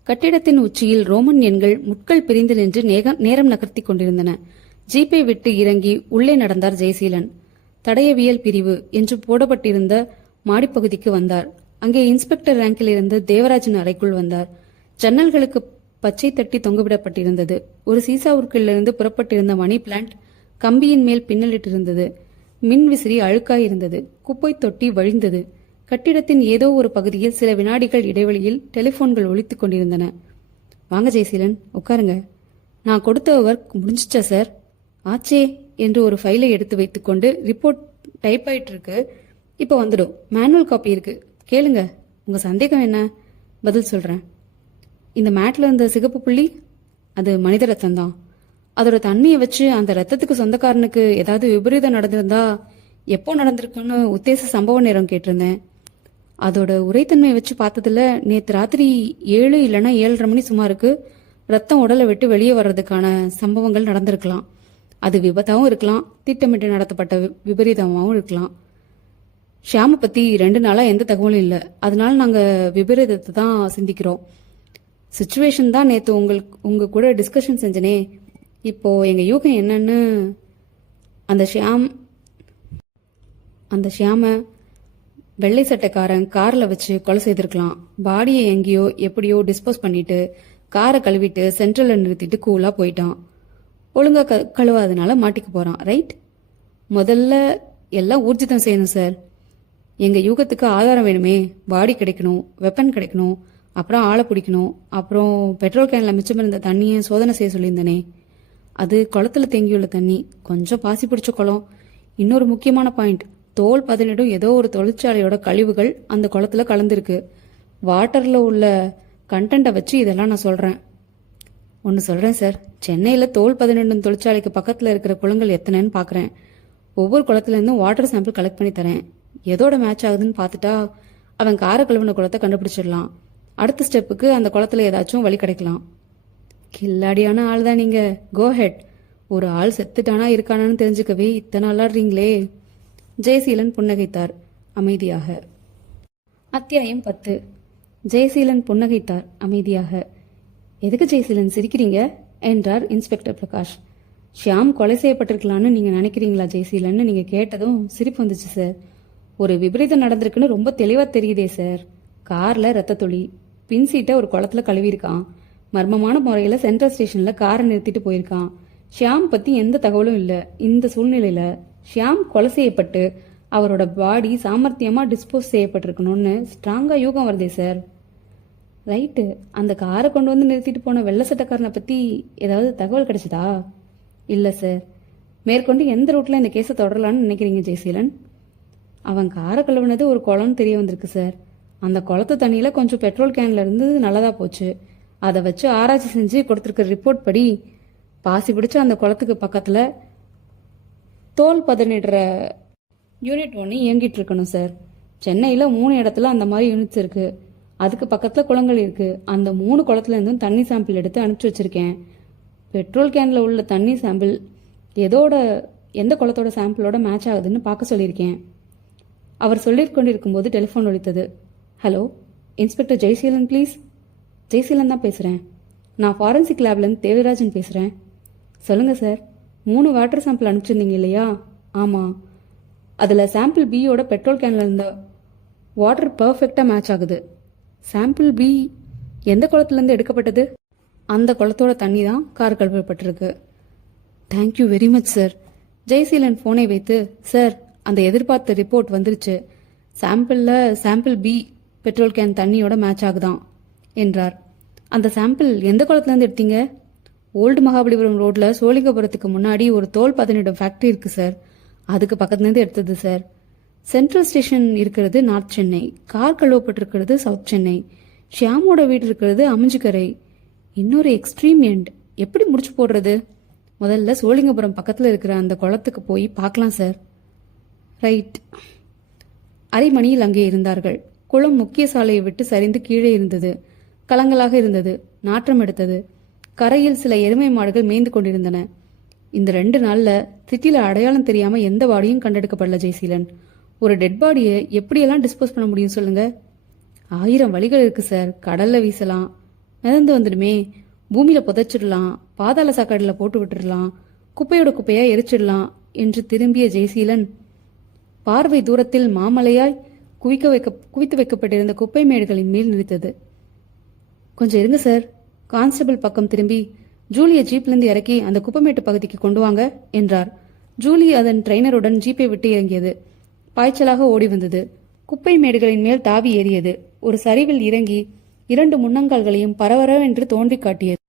கட்டிடத்தின் உச்சியில் ரோமன் எண்கள் முட்கள் பிரிந்து நின்று நேரம் நகர்த்தி கொண்டிருந்தன. ஜீப்பை விட்டு இறங்கி உள்ளே நடந்தார் ஜெயசீலன். தடயவியல் பிரிவு என்று போடப்பட்டிருந்த மாடிப்பகுதிக்கு வந்தார். அங்கே இன்ஸ்பெக்டர் ரேங்கில் இருந்த தேவராஜின் அறைக்குள் வந்தார். ஜன்னல்களுக்கு பச்சை தட்டி தொங்கவிடப்பட்டிருந்தது. ஒரு சீசாவுக்குள்ளிருந்து புறப்பட்டிருந்த மணி பிளான்ட் கம்பியின் மேல் பின்னலிட்டிருந்தது. மின் விசிறி அழுக்காயிருந்தது. குப்பை தொட்டி வழிந்தது. கட்டிடத்தின் ஏதோ ஒரு பகுதியில் சில வினாடிகள் இடைவெளியில் டெலிபோன்கள் ஒலித்துக் கொண்டிருந்தன. வாங்க ஜெயசீலன், உட்காருங்க. நான் கொடுத்த ஒர்க் முடிஞ்சிச்சா சார்? ஆச்சே என்று ஒரு ஃபைலை எடுத்து வைத்துக்கொண்டு, ரிப்போர்ட் டைப் ஆயிட்டு இருக்கு, இப்போ வந்துடும். மேனுவல் காப்பி இருக்கு, கேளுங்க. உங்க சந்தேகம் என்ன? பதில் சொல்றேன். இந்த மேட்ல இருந்த சிகப்பு புள்ளி அது மனித ரத்தம் தான். அதோட தண்ணியை வச்சு அந்த ரத்தத்துக்கு சொந்தக்காரனுக்கு ஏதாவது விபரீதம் நடந்திருந்தா எப்போ நடந்திருக்குன்னு உத்தேச சம்பவ நேரம் கேட்டிருந்தேன். அதோட உரைத்தன்மையை வச்சு பார்த்ததுல நேற்று ராத்திரி 7 இல்லைன்னா 7:30 மணி சுமாருக்கு ரத்தம் உடலை விட்டு வெளியே வர்றதுக்கான சம்பவங்கள் நடந்திருக்கலாம். அது விபத்தாவும் இருக்கலாம், திட்டமிட்டு நடத்தப்பட்ட விபரீதமாகவும் இருக்கலாம். ஷியாமை பத்தி 2 நாளா எந்த தகவலும் இல்லை. அதனால நாங்க விபரீதத்தை தான் சிந்திக்கிறோம். சுச்சுவேஷன் தான் நேற்று உங்க கூட டிஸ்கஷன் செஞ்சனே. இப்போ எங்க யூகம் என்னன்னு, அந்த ஷியாம வெள்ளை சட்டைக்காரன் கார்ல வச்சு கொலை செய்திருக்கலாம். பாடியை எங்கேயோ எப்படியோ டிஸ்போஸ் பண்ணிட்டு காரை கழுவிட்டு சென்ட்ரல்ல நிறுத்திட்டு கூலா போயிட்டான். ஒழுங்கா கழுவாதனால மாட்டிக்க போறான். ரைட்? முதல்ல எல்லாம் ஊர்ஜிதம் செய்யணும் சார். எங்க யூகத்துக்கு ஆதாரம் வேணுமே. பாடி கிடைக்கணும், வெப்பன் கிடைக்கணும், அப்புறம் ஆளை பிடிக்கணும். அப்புறம் பெட்ரோல் கேன்ல மிச்சம் இருந்த தண்ணியை சோதனை செய்ய சொல்லியிருந்தனே, அது குளத்துல தேங்கியுள்ள தண்ணி, கொஞ்சம் பாசி பிடிச்ச குளம். இன்னொரு முக்கியமான பாயிண்ட், தோல் பதனிடும் ஏதோ ஒரு தொழிற்சாலையோட கழிவுகள் அந்த குளத்துல கலந்துருக்கு. வாட்டர்ல உள்ள கண்டென்ட்டை வச்சு இதெல்லாம் நான் சொல்றேன். ஒன்னு சொல்றேன் சார், சென்னையில தோல் பதனிடும் தொழிற்சாலைக்கு பக்கத்துல இருக்கிற குளங்கள் எத்தனைன்னு பாக்குறேன். ஒவ்வொரு குளத்துல இருந்தும் வாட்டர் சாம்பிள் கலெக்ட் பண்ணி தரேன். எதோட மேட்ச் ஆகுதுன்னு பார்த்துட்டா அவன் காரை கழுவின குளத்தை கண்டுபிடிச்சிடலாம். அடுத்த ஸ்டெப்புக்கு அந்த குளத்துல ஏதாச்சும் வழி கிடைக்கலாம். கில்லாடியான ஆள் தான் நீங்க. கோ ஹெட். ஒரு ஆள் செத்துட்டானா இருக்கானான்னு தெரிஞ்சுக்கவே இத்தனை அல்லாடுறீங்களே. ஜெயசீலன் புன்னகைத்தார் அமைதியாக. அத்தியாயம் 10. ஜெயசீலன் புன்னகைத்தார் அமைதியாக. எதுக்கு ஜெயசீலன் சிரிக்கிறீங்க என்றார் இன்ஸ்பெக்டர் பிரகாஷ். ஷியாம் கொலை செய்யப்பட்டிருக்கலான்னு நீங்க நினைக்கிறீங்களா ஜெயசீலன்? நீங்க கேட்டதும் சிரிப்பு வந்துச்சு சார். ஒரு விபரீதம் நடந்திருக்குன்னு ரொம்ப தெளிவா தெரியுதே சார். கார்ல ரத்த துளி, பின் சீட்டை ஒரு குளத்துல கழுவிருக்கான். மர்மமான முறையில சென்ட்ரல் ஸ்டேஷன்ல காரை நிறுத்திட்டு போயிருக்கான். ஷியாம் பத்தி எந்த தகவலும் இல்ல. இந்த சூழ்நிலையில ஷியாம் கொலை செய்யப்பட்டு அவரோட பாடி சாமர்த்தியமா டிஸ்போஸ் செய்யப்பட்டிருக்கணும்னு ஸ்ட்ராங்கா யூகம் வருதே சார். ரைட்டு. அந்த காரை கொண்டு வந்து நிறுத்திட்டு போன வெள்ளை சட்டக்காரனை பத்தி ஏதாவது தகவல் கிடைச்சதா? இல்ல சார். மேற்கொண்டு எந்த ரூட்ல இந்த கேஸை தொடரலான்னு நினைக்கிறீங்க ஜெயசீலன்? அவன் காரை கழுவுனது ஒரு குளம்னு தெரிய வந்திருக்கு சார். அந்த குளத்து தண்ணியில கொஞ்சம் பெட்ரோல் கேன்ல இருந்து நல்லதா போச்சு. அதை வச்சு ஆராய்ச்சி செஞ்சு கொடுத்துருக்க ரிப்போர்ட் படி பாசி பிடிச்ச அந்த குளத்துக்கு பக்கத்துல தோல் பதனிடுற யூனிட் ஒன்று இயங்கிட்டு இருக்கணும் சார். சென்னையில 3 இடத்துல அந்த மாதிரி யூனிட்ஸ் இருக்கு. அதுக்கு பக்கத்துல குளங்கள் இருக்கு. அந்த 3 குளத்துல இருந்தும் தண்ணி சாம்பிள் எடுத்து அனுப்பிச்சு வச்சிருக்கேன். பெட்ரோல் கேன்ல உள்ள தண்ணி சாம்பிள் எந்த குளத்தோட சாம்பிளோட மேட்ச் ஆகுதுன்னு பார்க்க சொல்லியிருக்கேன். அவர் சொல்லிக் கொண்டிருக்கும் போது டெலிஃபோன் ஒலித்தது. Hello, inspector Jayaseelan please. Jayaseelan தான் பேசுறேன். நான் ஃபாரன்சிக் லேப்லேருந்து தேவராஜன் பேசுறேன். சொல்லுங்க சார். 3 வாட்டர் சாம்பிள் அனுப்பிச்சிருந்தீங்க இல்லையா? ஆமா. அதுல சாம்பிள் பியோட பெட்ரோல் கேன்ல இருந்த வாட்டர் பர்ஃபெக்டாக மேட்ச் ஆகுது. சாம்பிள் பி எந்த குளத்துலேருந்து எடுக்கப்பட்டது? அந்த குளத்தோட தண்ணி தான் கார் கழுவப்பட்டிருக்கு. Thank you very much sir. Jayaseelan ஃபோனை வைத்து, சார் அந்த எதிர்பார்த்த ரிப்போர்ட் வந்துருச்சு. சாம்பிள் பி பெட்ரோல் கேன் தண்ணியோட மேட்ச் ஆகுதான் என்றார். அந்த சாம்பிள் எந்த குளத்துலேருந்து எடுத்தீங்க? ஓல்டு மகாபலிபுரம் ரோட்ல சோழிங்கபுரத்துக்கு முன்னாடி ஒரு தோல் பதனிடும் ஃபேக்டரி இருக்கு சார். அதுக்கு பக்கத்துலேருந்து எடுத்தது சார். சென்ட்ரல் ஸ்டேஷன் இருக்கிறது நார்த் சென்னை, கார் கழுவப்பட்டிருக்கிறது சவுத் சென்னை, ஷியாமோட வீடு இருக்கிறது அமைஞ்சிக்கரை. இன்னொரு எக்ஸ்ட்ரீம் எண்ட். எப்படி முடிச்சு போடுறது? முதல்ல சோழிங்கபுரம் பக்கத்தில் இருக்கிற அந்த குளத்துக்கு போய் பார்க்கலாம் சார். ரைட். அரை மணியில் அங்கே இருந்தார்கள். குளம் முக்கிய சாலையை விட்டு சரிந்து கீழே இருந்தது. கலங்களாக இருந்தது. நாற்றம் எடுத்தது. கரையில் சில எருமை மாடுகள் மேய்ந்து கொண்டிருந்தன. இந்த 2 நாள்ல சிட்டில அடையாளம் தெரியாம எந்த பாடியும் கண்டெடுக்கப்படல ஜெயசீலன். ஒரு டெட் பாடியை எப்படியெல்லாம் டிஸ்போஸ் பண்ண முடியும் சொல்லுங்க? 1000 வழிகள் இருக்கு சார். கடல்ல வீசலாம், மிதந்து வந்துடுமே, பூமியில புதைச்சிடலாம், பாதாள சாக்கடையில போட்டு விட்டுடலாம், குப்பையோட குப்பையா எரிச்சிடலாம் என்று திரும்பிய ஜெயசீலன் பார்வை தூரத்தில் மாமலையாய் குவித்து வைக்கப்பட்டிருந்த குப்பை மேடுகளின் மேல் நிறுத்தது. கொஞ்சம் இருங்க சார். கான்ஸ்டபிள் பக்கம் திரும்பி, ஜூலியை ஜீப்லேருந்து இறக்கி அந்த குப்பைமேட்டு பகுதிக்கு கொண்டு வாங்க என்றார். ஜூலி அதன் ட்ரெயினருடன் ஜீப்பை விட்டு இறங்கியது. பாய்ச்சலாக ஓடி வந்தது. குப்பை மேடுகளின் மேல் தாவி ஏறியது. ஒரு சரிவில் இறங்கி 2 முன்னங்கால்களையும் பரவரவென்று தோன்றி காட்டியது.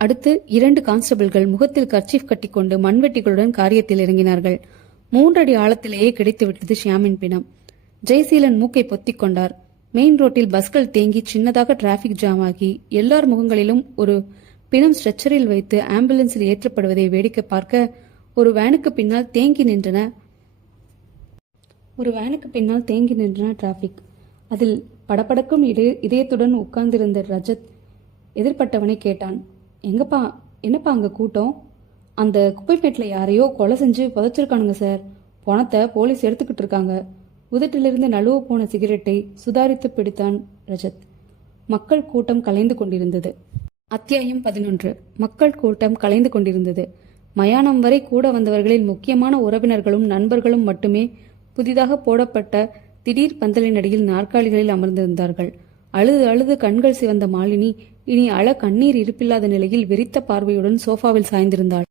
அடுத்து 2 கான்ஸ்டபிள்கள் முகத்தில் கர்ச்சீஃப் கட்டிக்கொண்டு மண்வெட்டிகளுடன் காரியத்தில் இறங்கினார்கள். 3 அடி ஆழத்திலேயே கிடைத்துவிட்டது ஷியாமின் பிணம். ஜெயசீலன் மூக்கை பொத்திக் கொண்டார். மெயின் ரோட்டில் பஸ்கள் தேங்கி சின்னதாக டிராபிக் ஜாம் ஆகி எல்லார் முகங்களிலும் ஒரு பிணம் ஸ்ட்ரெச்சரில் வைத்து ஆம்புலன்ஸில் ஏற்றப்படுவதை வேடிக்கை பார்க்க ஒரு வேனுக்கு பின்னால் தேங்கி நின்றன டிராபிக். அதில் படபடக்கும் இதயத்துடன் உட்கார்ந்திருந்த ரஜத் எதிர்பட்டவனை கேட்டான், என்னப்பா அங்க கூட்டம்? அந்த குப்பைமேட்டில் யாரையோ கொலை செஞ்சு புதைச்சிருக்கானுங்க சார். பணத்தை போலீஸ் எடுத்துக்கிட்டு இருக்காங்க. உதட்டிலிருந்து நழுவ போன சிகரெட்டை சுதாரித்து பிடித்தான் ரஜத். மக்கள் கூட்டம் கலைந்து கொண்டிருந்தது. அத்தியாயம் 11. மக்கள் கூட்டம் கலைந்து கொண்டிருந்தது. மயானம் வரை கூட வந்தவர்களில் முக்கியமான உறவினர்களும் நண்பர்களும் மட்டுமே புதிதாக போடப்பட்ட திடீர் பந்தலின் அடியில் நாற்காலிகளில் அமர்ந்திருந்தார்கள். அழுது அழுது கண்கள் சிவந்த மாலினி இனி கண்ணீர் இருப்பில்லாத நிலையில் வெறித்த பார்வையுடன் சோஃபாவில் சாய்ந்திருந்தாள்.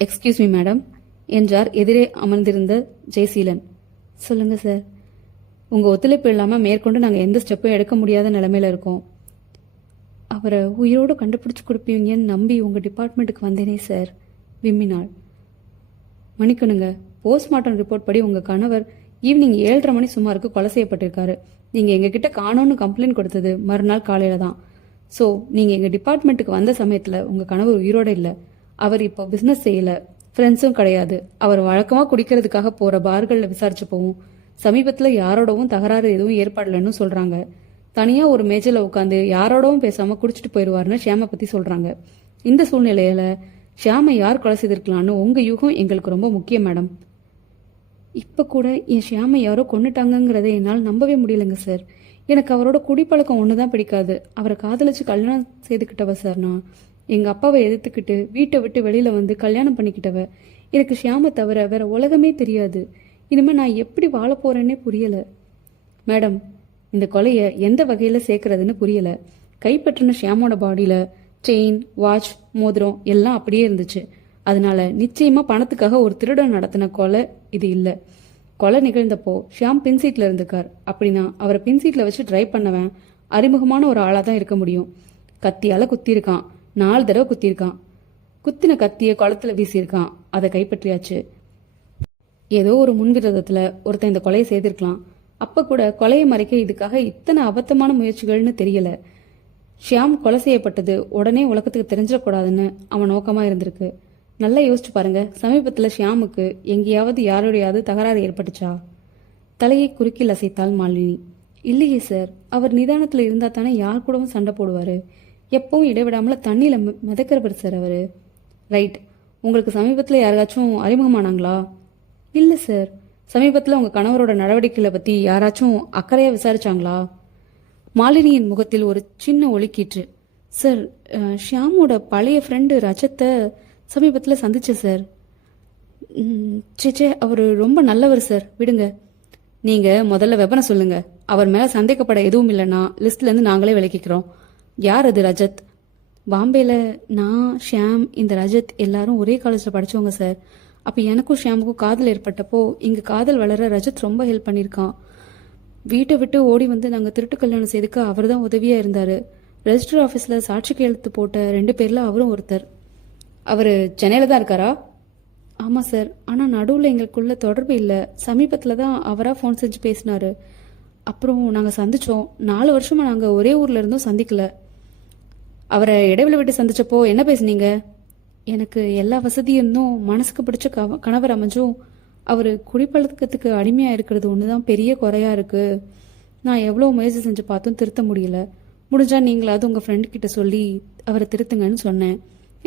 எக்ஸ்கியூஸ் மீ மேடம் என்றார் எதிரே அமர்ந்திருந்த ஜெயசீலன். சொல்லுங்க சார். உங்க ஒத்துழைப்பு இல்லாமல் மேற்கொண்டு நாங்கள் எந்த ஸ்டெப்பும் எடுக்க முடியாத நிலைமையில இருக்கோம். அவரை உயிரோடு கண்டுபிடிச்சு கொடுப்பீங்கன்னு நம்பி உங்கள் டிபார்ட்மெண்ட்டுக்கு வந்தேனே சார். விம்மினாள். மன்னிக்கணுங்க, போஸ்ட்மார்ட்டம் ரிப்போர்ட் படி உங்கள் கணவர் ஈவினிங் 7:30 மணி சுமாருக்கு கொலை செய்யப்பட்டிருக்காரு. நீங்கள் எங்ககிட்ட காணோன்னு கம்ப்ளைண்ட் கொடுத்தது மறுநாள் காலையில் தான். ஸோ நீங்கள் எங்கள் டிபார்ட்மெண்ட்டுக்கு வந்த சமயத்தில் உங்கள் கணவர் உயிரோடு இல்லை. அவர் இப்போ பிஸ்னஸ் செய்யலை, ஃப்ரெண்ட்ஸும் கிடையாது. அவர் வழக்கமாக குடிக்கிறதுக்காக போகிற பார்களில் விசாரிச்சு போவோம். சமீபத்தில் யாரோடவும் தகராறு எதுவும் ஏற்படலைன்னு சொல்கிறாங்க. தனியாக ஒரு மேஜையில் உட்காந்து யாரோடவும் பேசாமல் குடிச்சிட்டு போயிடுவார்னு ஷியாமை பற்றி சொல்கிறாங்க. இந்த சூழ்நிலையில் ஷியாமை யார் கொலை செய்திருக்கலான்னு உங்கள் யூகம் எங்களுக்கு ரொம்ப முக்கியம் மேடம். இப்போ கூட என் ஷியாமை யாரோ கொண்டுட்டாங்கங்கிறத என்னால் நம்பவே முடியலைங்க சார். எனக்கு அவரோட குடிப்பழக்கம் ஒன்று தான் பிடிக்காது. அவரை காதலிச்சு கல்யாணம் செய்துக்கிட்டவ சார். நான் எங்கள் அப்பாவை எதிர்த்துக்கிட்டு வீட்டை விட்டு வெளியில் வந்து கல்யாணம் பண்ணிக்கிட்டவ. எனக்கு ஷியாமை தவிர வேற உலகமே தெரியாது. இனிமேல் நான் எப்படி வாழ போகிறேன்னே புரியலை மேடம். இந்த கொலையை எந்த வகையில் சேர்க்கறதுன்னு புரியலை. கைப்பற்றின ஷியாமோட பாடியில் செயின், வாட்ச், மோதிரம் எல்லாம் அப்படியே இருந்துச்சு. அதனால நிச்சயமாக பணத்துக்காக ஒரு திருடன் நடத்தின கொலை இது இல்லை. கொலை நிகழ்ந்தப்போ ஷியாம் பின்சீட்டில் இருந்திருக்கார். அப்படின்னா அவரை பின்சீட்டில் வச்சு ட்ரைவ் பண்ணவன் அறிமுகமான ஒரு ஆளாக தான் இருக்க முடியும். கத்தியால் குத்தியிருக்கான். 4 தடவை குத்தியிருக்கான். குத்தின கத்தியை குளத்துல வீசியிருக்கான். அதை கைப்பற்றியாச்சு. ஏதோ ஒரு முன்விரோதத்தில் ஒருத்தன் இந்த கொலையை செய்திருக்கலாம். அப்போ கூட கொலையை மறைக்க இதுக்காக இத்தனை அபத்தமான முயற்சிகள்னு தெரியல. ஷியாம் கொலை செய்யப்பட்டது உடனே உலகத்துக்கு தெரிஞ்சிடக்கூடாதுன்னு அவன் நோக்கமாக இருந்திருக்கு. நல்லா யோசிச்சு பாருங்க. சமீபத்தில் ஷியாமுக்கு எங்கேயாவது யாரோடையாவது தகராறு ஏற்பட்டுச்சா? தலையை குறுக்கில் அசைத்தாள் மாலினி. இல்லையே சார். அவர் நிதானத்தில் இருந்தால் தானே யார் கூடவும் சண்டை போடுவார். எப்பவும் இடைவிடாமல் தண்ணியில் மிதக்கிறவர் சார் அவர். ரைட். உங்களுக்கு சமீபத்தில் யாராச்சும் அறிமுகமானாங்களா? இல்லை சார். சமீபத்தில் உங்கள் கணவரோட நடவடிக்கைகளை பற்றி யாராச்சும் அக்கறையாக விசாரிச்சாங்களா? மாலினியின் முகத்தில் ஒரு சின்ன ஒலிக்கீற்று. சார், ஷியாமோட பழைய ஃப்ரெண்டு ரஜத்தை சமீபத்தில் சந்திச்சேன் சார். சேச்சே, அவர் ரொம்ப நல்லவர் சார், விடுங்க. நீங்க முதல்ல விவரம் சொல்லுங்க. அவர் மேல சந்தேகப்பட எதுவும் இல்லைன்னா லிஸ்ட்ல இருந்து நாங்களே விலக்கிக்கிறோம். யார் அது ரஜத்? பாம்பேல நான், ஷியாம், இந்த ரஜத் எல்லாரும் ஒரே காலேஜில் படிச்சவங்க சார். அப்போ எனக்கும் ஷியாமுக்கும் காதல் ஏற்பட்டப்போ இங்கே காதல் வளர ரஜத் ரொம்ப ஹெல்ப் பண்ணியிருக்கான். வீட்டை விட்டு ஓடி வந்து நாங்கள் திருட்டு கல்யாணம் செய்துக்க அவர் தான் உதவியாக இருந்தார். ரெஜிஸ்டர் ஆஃபீஸில் சாட்சி கையெழுத்து போட்ட 2 பேரில் அவரும் ஒருத்தர். அவர் சென்னையில் தான் இருக்காரா? ஆமாம் சார். ஆனால் நடுவில் எங்களுக்குள்ள தொடர்பு இல்லை. சமீபத்தில் தான் அவராக ஃபோன் செஞ்சு பேசினாரு. அப்புறம் நாங்கள் சந்தித்தோம். 4 வருஷமாக நாங்கள் ஒரே ஊரில் இருந்தும் சந்திக்கல. அவரை இடைவெளி விட்டு சந்திச்சப்போ என்ன பேசுனீங்க? எனக்கு எல்லா வசதியும் இருந்தும் மனசுக்கு பிடிச்ச கணவர் அமைஞ்சும் அவர் குடிப்பழக்கத்துக்கு அடிமையாக இருக்கிறது ஒன்று தான் பெரிய குறையா இருக்கு. நான் எவ்வளோ முயற்சி செஞ்சு பார்த்தும் திருத்த முடியல. முடிஞ்சா நீங்களாவது உங்கள் ஃப்ரெண்டு கிட்ட சொல்லி அவரை திருத்துங்கன்னு சொன்னேன்.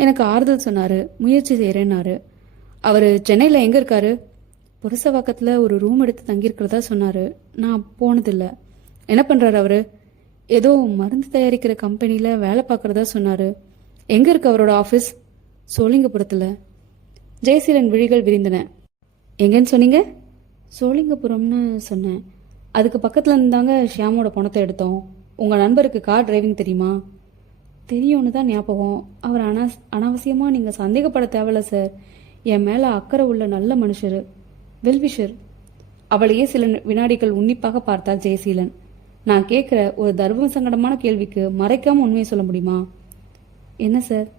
எனக்கு ஆறுதல் சொன்னார், முயற்சி செய்கிறேன்னாரு. அவர் சென்னையில் எங்கே இருக்காரு? புரசவாக்கத்தில் ஒரு ரூம் எடுத்து தங்கியிருக்கிறதா சொன்னார். நான் போனதில்லை. என்ன பண்ணுறாரு அவர்? ஏதோ மருந்து தயாரிக்கிற கம்பெனியில் வேலை பார்க்குறதா சொன்னார். எங்கே இருக்கு அவரோட ஆஃபீஸ்? சோழிங்கபுரத்தில். ஜெயசீலன் விழிகள் விரிந்தன. எங்கன்னு சொன்னீங்க? சோழிங்கபுரம்னு சொன்னேன். அதுக்கு பக்கத்தில் இருந்தாங்க ஷியாமோட பணத்தை எடுத்தோம். உங்கள் நண்பருக்கு கார் டிரைவிங் தெரியுமா? தெரியும்னு தான் ஞாபகம். அவர் அனாவசியமாக நீங்கள் சந்தேகப்பட தேவையில்ல சார். என் மேலே அக்கறை உள்ள நல்ல மனுஷர், வெல்விஷர். அவளையே சில வினாடிகள் உன்னிப்பாக பார்த்தார் ஜெயசீலன். நான் கேட்குற ஒரு தர்ம சங்கடமான கேள்விக்கு மறைக்காம உண்மையை சொல்ல முடியுமா? என்ன சார்?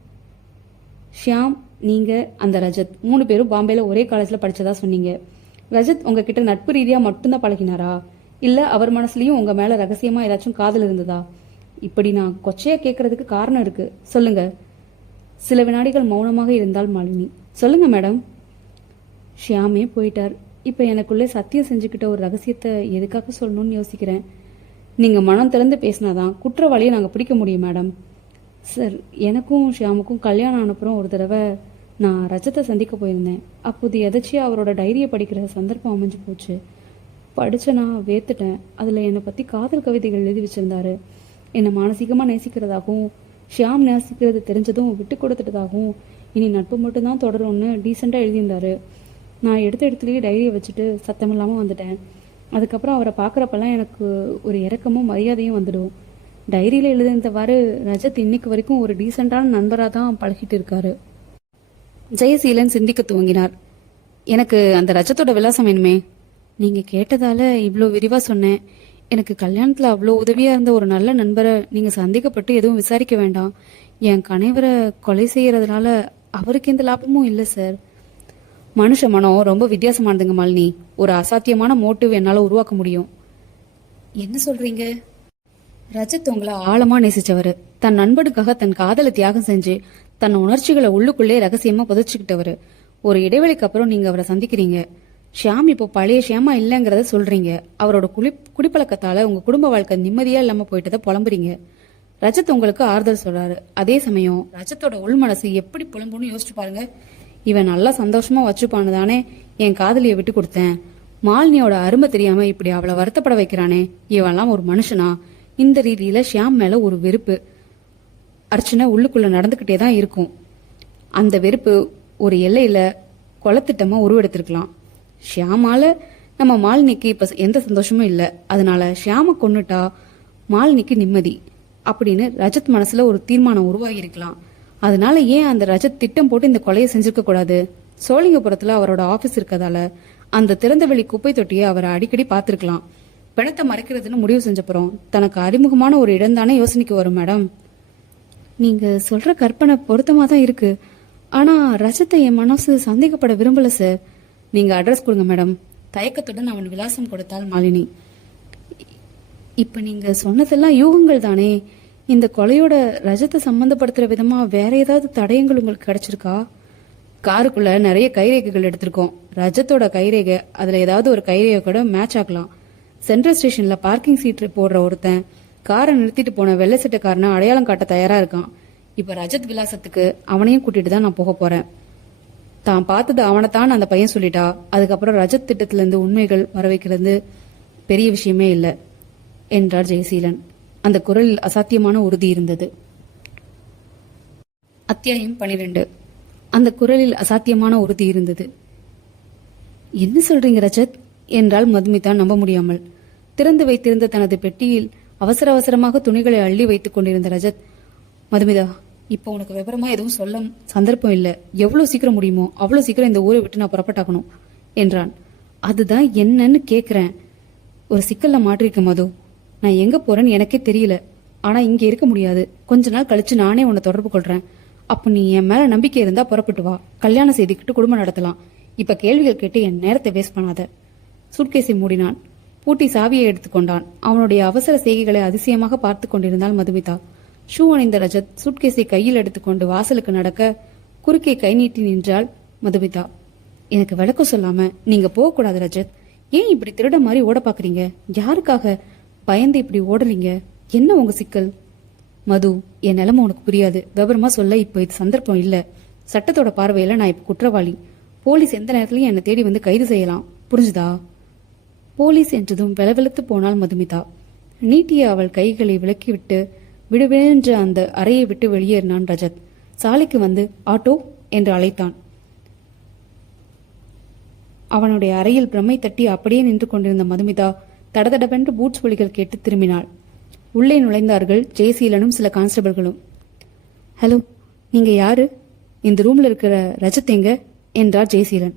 ஷியாம், நீங்கள், அந்த ரஜத் 3 பேரும் பாம்பேல ஒரே காலேஜில் படித்ததா சொன்னீங்க. ரஜத் உங்ககிட்ட நட்பு ரீதியாக மட்டும்தான் பழகினாரா? இல்லை அவர் மனசுலையும் உங்கள் மேலே ரகசியமாக ஏதாச்சும் காதல் இருந்ததா? இப்படி நான் கொச்சையாக கேட்கறதுக்கு காரணம் இருக்கு. சொல்லுங்க. சில வினாடிகள் மௌனமாக இருந்தால் மாலினி. சொல்லுங்க மேடம். ஷியாமே போயிட்டார். இப்போ எனக்குள்ளே சத்தியம் செஞ்சுக்கிட்ட ஒரு ரகசியத்தை எதுக்காக சொல்லணும்னு யோசிக்கிறேன். நீங்கள் மனம் திறந்து பேசினாதான் குற்றவாளியை நாங்கள் பிடிக்க முடியும் மேடம். சார், எனக்கும் ஷியாமுக்கும் கல்யாணம் ஆனப்புறம் ஒரு தடவை நான் ரஜத்தை சந்திக்க போயிருந்தேன். அப்போது எதாச்சியாக அவரோட டைரியை படிக்கிற சந்தர்ப்பம் அமைஞ்சு போச்சு. படித்த நான் வேத்துட்டேன். அதில் என்னை பற்றி காதல் கவிதைகள் எழுதி வச்சுருந்தாரு. என்னை மானசீகமாக நேசிக்கிறதாகவும் ஷியாம் நேசிக்கிறது தெரிஞ்சதும் விட்டு கொடுத்துட்டதாகவும் இனி நட்பு மட்டும்தான் தொடரும்னு டீசெண்டாக எழுதியிருந்தாரு. நான் எடுத்த இடத்துலையே டைரியை வச்சுட்டு சத்தமில்லாமல் வந்துட்டேன். அதுக்கப்புறம் அவரை பார்க்குறப்பெல்லாம் எனக்கு ஒரு இரக்கமும் மரியாதையும் வந்துடும். டைரியில் எழுதினவாறு ரஜத் இன்னைக்கு வரைக்கும் ஒரு டீசெண்டான நண்பராக தான் பழகிட்டு இருக்காரு. ஜெயசீலன் சிந்திக்க துவங்கினார். எனக்கு அந்த ரஜத்தோட விலாசம் வேணுமே. நீங்கள் கேட்டதால இவ்வளோ விரிவாக சொன்னேன். எனக்கு கல்யாணத்தில் அவ்வளோ உதவியாக இருந்த ஒரு நல்ல நண்பரை நீங்கள் சந்தேகப்பட்டு எதுவும் விசாரிக்க வேண்டாம். என் கணவரை கொலை செய்கிறதுனால அவருக்கு எந்த லாபமும் இல்லை சார். மனுஷ மனம் ரொம்ப வித்தியாசமானதுங்க மாலினி. ஒரு அசாத்தியமான மோட்டிவ் என்னால் உருவாக்க முடியும். என்ன சொல்றீங்க? ரஜத் உங்களை ஆழமா நேசிச்சவர். தன் நண்பனுக்காக தன் காதலை தியாகம் செஞ்சு தன் உணர்ச்சிகளை உள்ளுக்குள்ளே ரகசியமா புதைச்சுக்கிட்டவர். ஒரு இடைவெளிக்கு அப்புறம் நீங்க அவரை சந்திக்கிறீங்க. ஷியாம் இப்போ பழைய ஷியாமா இல்லைங்கிறத சொல்றீங்க. அவரோட குடிப்பழக்கத்தால உங்க குடும்ப வாழ்க்கை நிம்மதியா இல்லாம போயிட்டதை புலம்புறீங்க. ரஜத் உங்களுக்கு ஆறுதல் சொல்றாரு. அதே சமயம் ரஜத்தோட உள் மனசு எப்படி புலம்புன்னு யோசிச்சு பாருங்க. இவன் நல்லா சந்தோஷமா வச்சுப்பான்னு தானே என் காதலியை விட்டு கொடுத்தேன். மாலினியோட அருமை தெரியாம இப்படி அவளை வருத்தப்பட வைக்கிறானே, இவெல்லாம் ஒரு மனுஷனா? இந்த ரீதியில ஷியாம் மேல ஒரு வெறுப்பு அர்ச்சனை உள்ளுக்குள்ள நடந்துகிட்டே தான் இருக்கும். அந்த வெறுப்பு ஒரு எல்லையில கொலத்திட்டமா உருவெடுத்திருக்கலாம். ஷியாமால நம்ம மாலினிக்கு இப்ப எந்த சந்தோஷமும் இல்லை. அதனால ஷியாம கொன்னுட்டா மாலினிக்கு நிம்மதி அப்படின்னு ரஜத் மனசுல ஒரு தீர்மானம் உருவாகி இருக்கலாம். அதனால ஏன் அந்த ரஜத் திட்டம் போட்டு இந்த கொலையை செஞ்சிருக்க கூடாது? சோழிங்கபுரத்துல அவரோட ஆபீஸ் இருக்கதால அந்த திறந்தவெளி குப்பை தொட்டியை அவரை அடிக்கடி பார்த்திருக்கலாம். பிணத்தை மறைக்கிறதுன்னு முடிவு செஞ்சப்புறம் தனக்கு அறிமுகமான ஒரு இடம் தானே யோசனைக்கு வரும் மேடம். நீங்க சொல்ற கற்பனை பொருத்தமா தான் இருக்கு. ஆனா ரஜத்தை என் மனசு சந்தேகப்பட விரும்பல சார். நீங்க அட்ரஸ் கொடுங்க மேடம். தயக்கத்துடன் அவன் விலாசம் கொடுத்தாள் மாலினி. இப்ப நீங்க சொன்னதெல்லாம் யூகங்கள் தானே. இந்த கொலையோட ரஜத்தை சம்பந்தப்படுத்துற விதமா வேற ஏதாவது தடயங்கள் உங்களுக்கு கிடைச்சிருக்கா? காருக்குள்ள நிறைய கைரேகைகள் எடுத்திருக்கோம். ரஜத்தோட கைரேகை அதுல ஏதாவது ஒரு கைரேகை கூட மேட்ச் ஆகலாம். சென்ட்ரல் ஸ்டேஷன்ல பார்க்கிங் சீட் போடுற ஒருத்தன் காரை நிறுத்திட்டு போன வெள்ளை சட்டக்காரனை அடையாளம் காட்ட தயாரா இருக்கான். இப்ப ரஜத் விலாசத்துக்கு அவனையும் கூட்டிட்டு தான் நான் போக போறேன். தான் பார்த்தது அவனைத்தான் அந்த பையன் சொல்லிட்டா அதுக்கப்புறம் ரஜத் திட்டத்துல இருந்து உண்மைகள் வர வைக்கிறது பெரிய விஷயமே இல்லை என்றார் ஜெயசீலன். அந்த குரலில் அசாத்தியமான உறுதி இருந்தது. அத்தியாயம் 12. அந்த குரலில் அசாத்தியமான உறுதி இருந்தது. என்ன சொல்றீங்க ரஜத்? என்றாள் மதுமிதா நம்ப முடியாமல். திறந்து வைத்திருந்த தனது பெட்டியில் அவசர அவசரமாக துணிகளை அள்ளி வைத்துக் கொண்டிருந்த ரஜத், மதுமிதா, இப்போ உனக்கு விவரமா எதுவும் சொல்ல சந்தர்ப்பம் இல்லை. எவ்வளவு சீக்கிரம் முடியுமோ அவ்வளவு சீக்கிரம் இந்த ஊரை விட்டு நான் புறப்பட்டாக்கணும் என்றான். அதுதான் என்னன்னு கேக்குறேன். ஒரு சிக்கல்ல மாட்டிருக்க மது. நான் எங்க போறேன்னு எனக்கே தெரியல. ஆனா இங்க இருக்க முடியாது. கொஞ்ச நாள் கழிச்சு நானே உன்னை தொடர்பு கொள்றேன். அப்ப நீ என் மேல நம்பிக்கை இருந்தா புறப்பட்டு வா. கல்யாணம் செய்துக்கிட்டு குடும்பம் நடத்தலாம். இப்ப கேள்விகள் கேட்டு என் நேரத்தை வேஸ்ட் பண்ணாத. சூட்கேஸை மூடினான். பூட்டி சாவியை எடுத்துக்கொண்டான். அவனுடைய அவசர செய்கைகளை அதிசயமாக பார்த்து கொண்டிருந்தாள் மதுமிதா. ஷூ அணிந்த ரஜத் சூட்கேஸை கையில் எடுத்துக்கொண்டு வாசலுக்கு நடக்க குறுக்கே கை நீட்டி நின்றாள் மதுமிதா. எனக்கு விளக்கம் சொல்லாம நீங்க போகக்கூடாது ரஜத். ஏன் இப்படி திருட மாதிரி ஓட பாக்குறீங்க? யாருக்காக பயந்து இப்படி ஓடுறீங்க? என்ன உங்க சிக்கல்? மது, என் நிலைமை உனக்கு புரியாது. விவரமா சொல்ல இப்போ இது சந்தர்ப்பம் இல்ல. சட்டத்தோட பார்வையில நான் இப்ப குற்றவாளி. போலீஸ் எந்த நேரத்திலயும் என்னை தேடி வந்து கைது செய்யலாம். புரிஞ்சுதா? போலீஸ் என்றதும் வெலவெலுத்து போனாள் மதுமிதா. நீட்டிய அவள் கைகளை விலக்கிவிட்டு விடுவேன்ற அந்த அறையை விட்டு வெளியேறினான் ரஜத். சாலைக்கு வந்து ஆட்டோ என்று அழைத்தான். அவனுடைய அறையில் பிரம்மை தட்டி அப்படியே நின்று கொண்டிருந்த மதுமிதா தடதடவென்று பூட்ஸ் ஒலிகள் கேட்டு திரும்பினாள். உள்ளே நுழைந்தார்கள் ஜெயசீலனும் சில கான்ஸ்டபிள்களும். ஹலோ, நீங்க யாரு? இந்த ரூம்ல இருக்கிற ரஜத் எங்க என்றார் ஜெயசீலன்.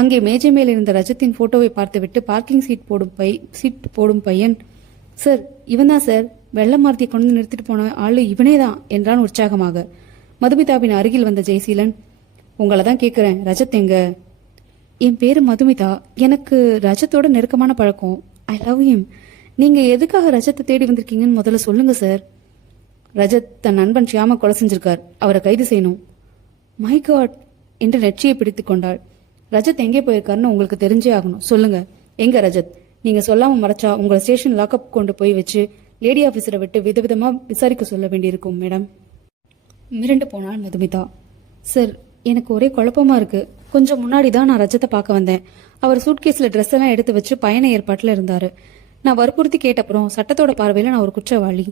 அங்கே மேஜை மேல் இருந்த ரஜத்தின் போட்டோவை பார்த்துவிட்டு பார்க்கிங் சீட் போடும் பையன், சார் இவன்தான் சார், வெள்ள மார்த்தியை கொண்டு நிறுத்திட்டு போன ஆளு இவனேதான் என்றான் உற்சாகமாக. மதுமிதாவின் அருகில் வந்த ஜெயசீலன், உங்களை தான் கேட்கிறேன், ரஜத் எங்க? என் பேரு மதுமிதா. எனக்கு ரஜத்தோட நெருக்கமான பழக்கம். I love him. நீங்க எதுக்காக ரஜத்தை தேடி வந்திருக்கீங்கன்னு முதல்ல சொல்லுங்க சார். ரஜத் தன் நண்பன் ஷியாம கொலை செஞ்சிருக்கார். அவரை கைது செய்யணும். மை காட் என்று நெற்றியை பிடித்துக் கொண்டாள். ரஜத் எங்கே போயிருக்காருன்னு உங்களுக்கு தெரிஞ்சே ஆகணும். சொல்லுங்க, எங்க ரஜத்? நீங்க சொல்லாம மறைச்சா உங்களை ஸ்டேஷன் லாக்அப் கொண்டு போய் வச்சு லேடி ஆபீசரை விட்டு விதவிதமா விசாரிக்க சொல்ல வேண்டியிருக்கும் மேடம். மிரண்டு போனாள் மதுமிதா. சார், எனக்கு ஒரே குழப்பமா இருக்கு. கொஞ்சம் முன்னாடி தான் நான் ரஜத்தை பார்க்க வந்தேன். அவர் சூட்கேஸ்ல ட்ரெஸ் எல்லாம் எடுத்து வச்சு பயண ஏற்பாட்டுல இருந்தாரு. நான் வற்புறுத்தி கேட்டப்புறம் சட்டத்தோட பார்வையில நான் ஒரு குற்றவாளி,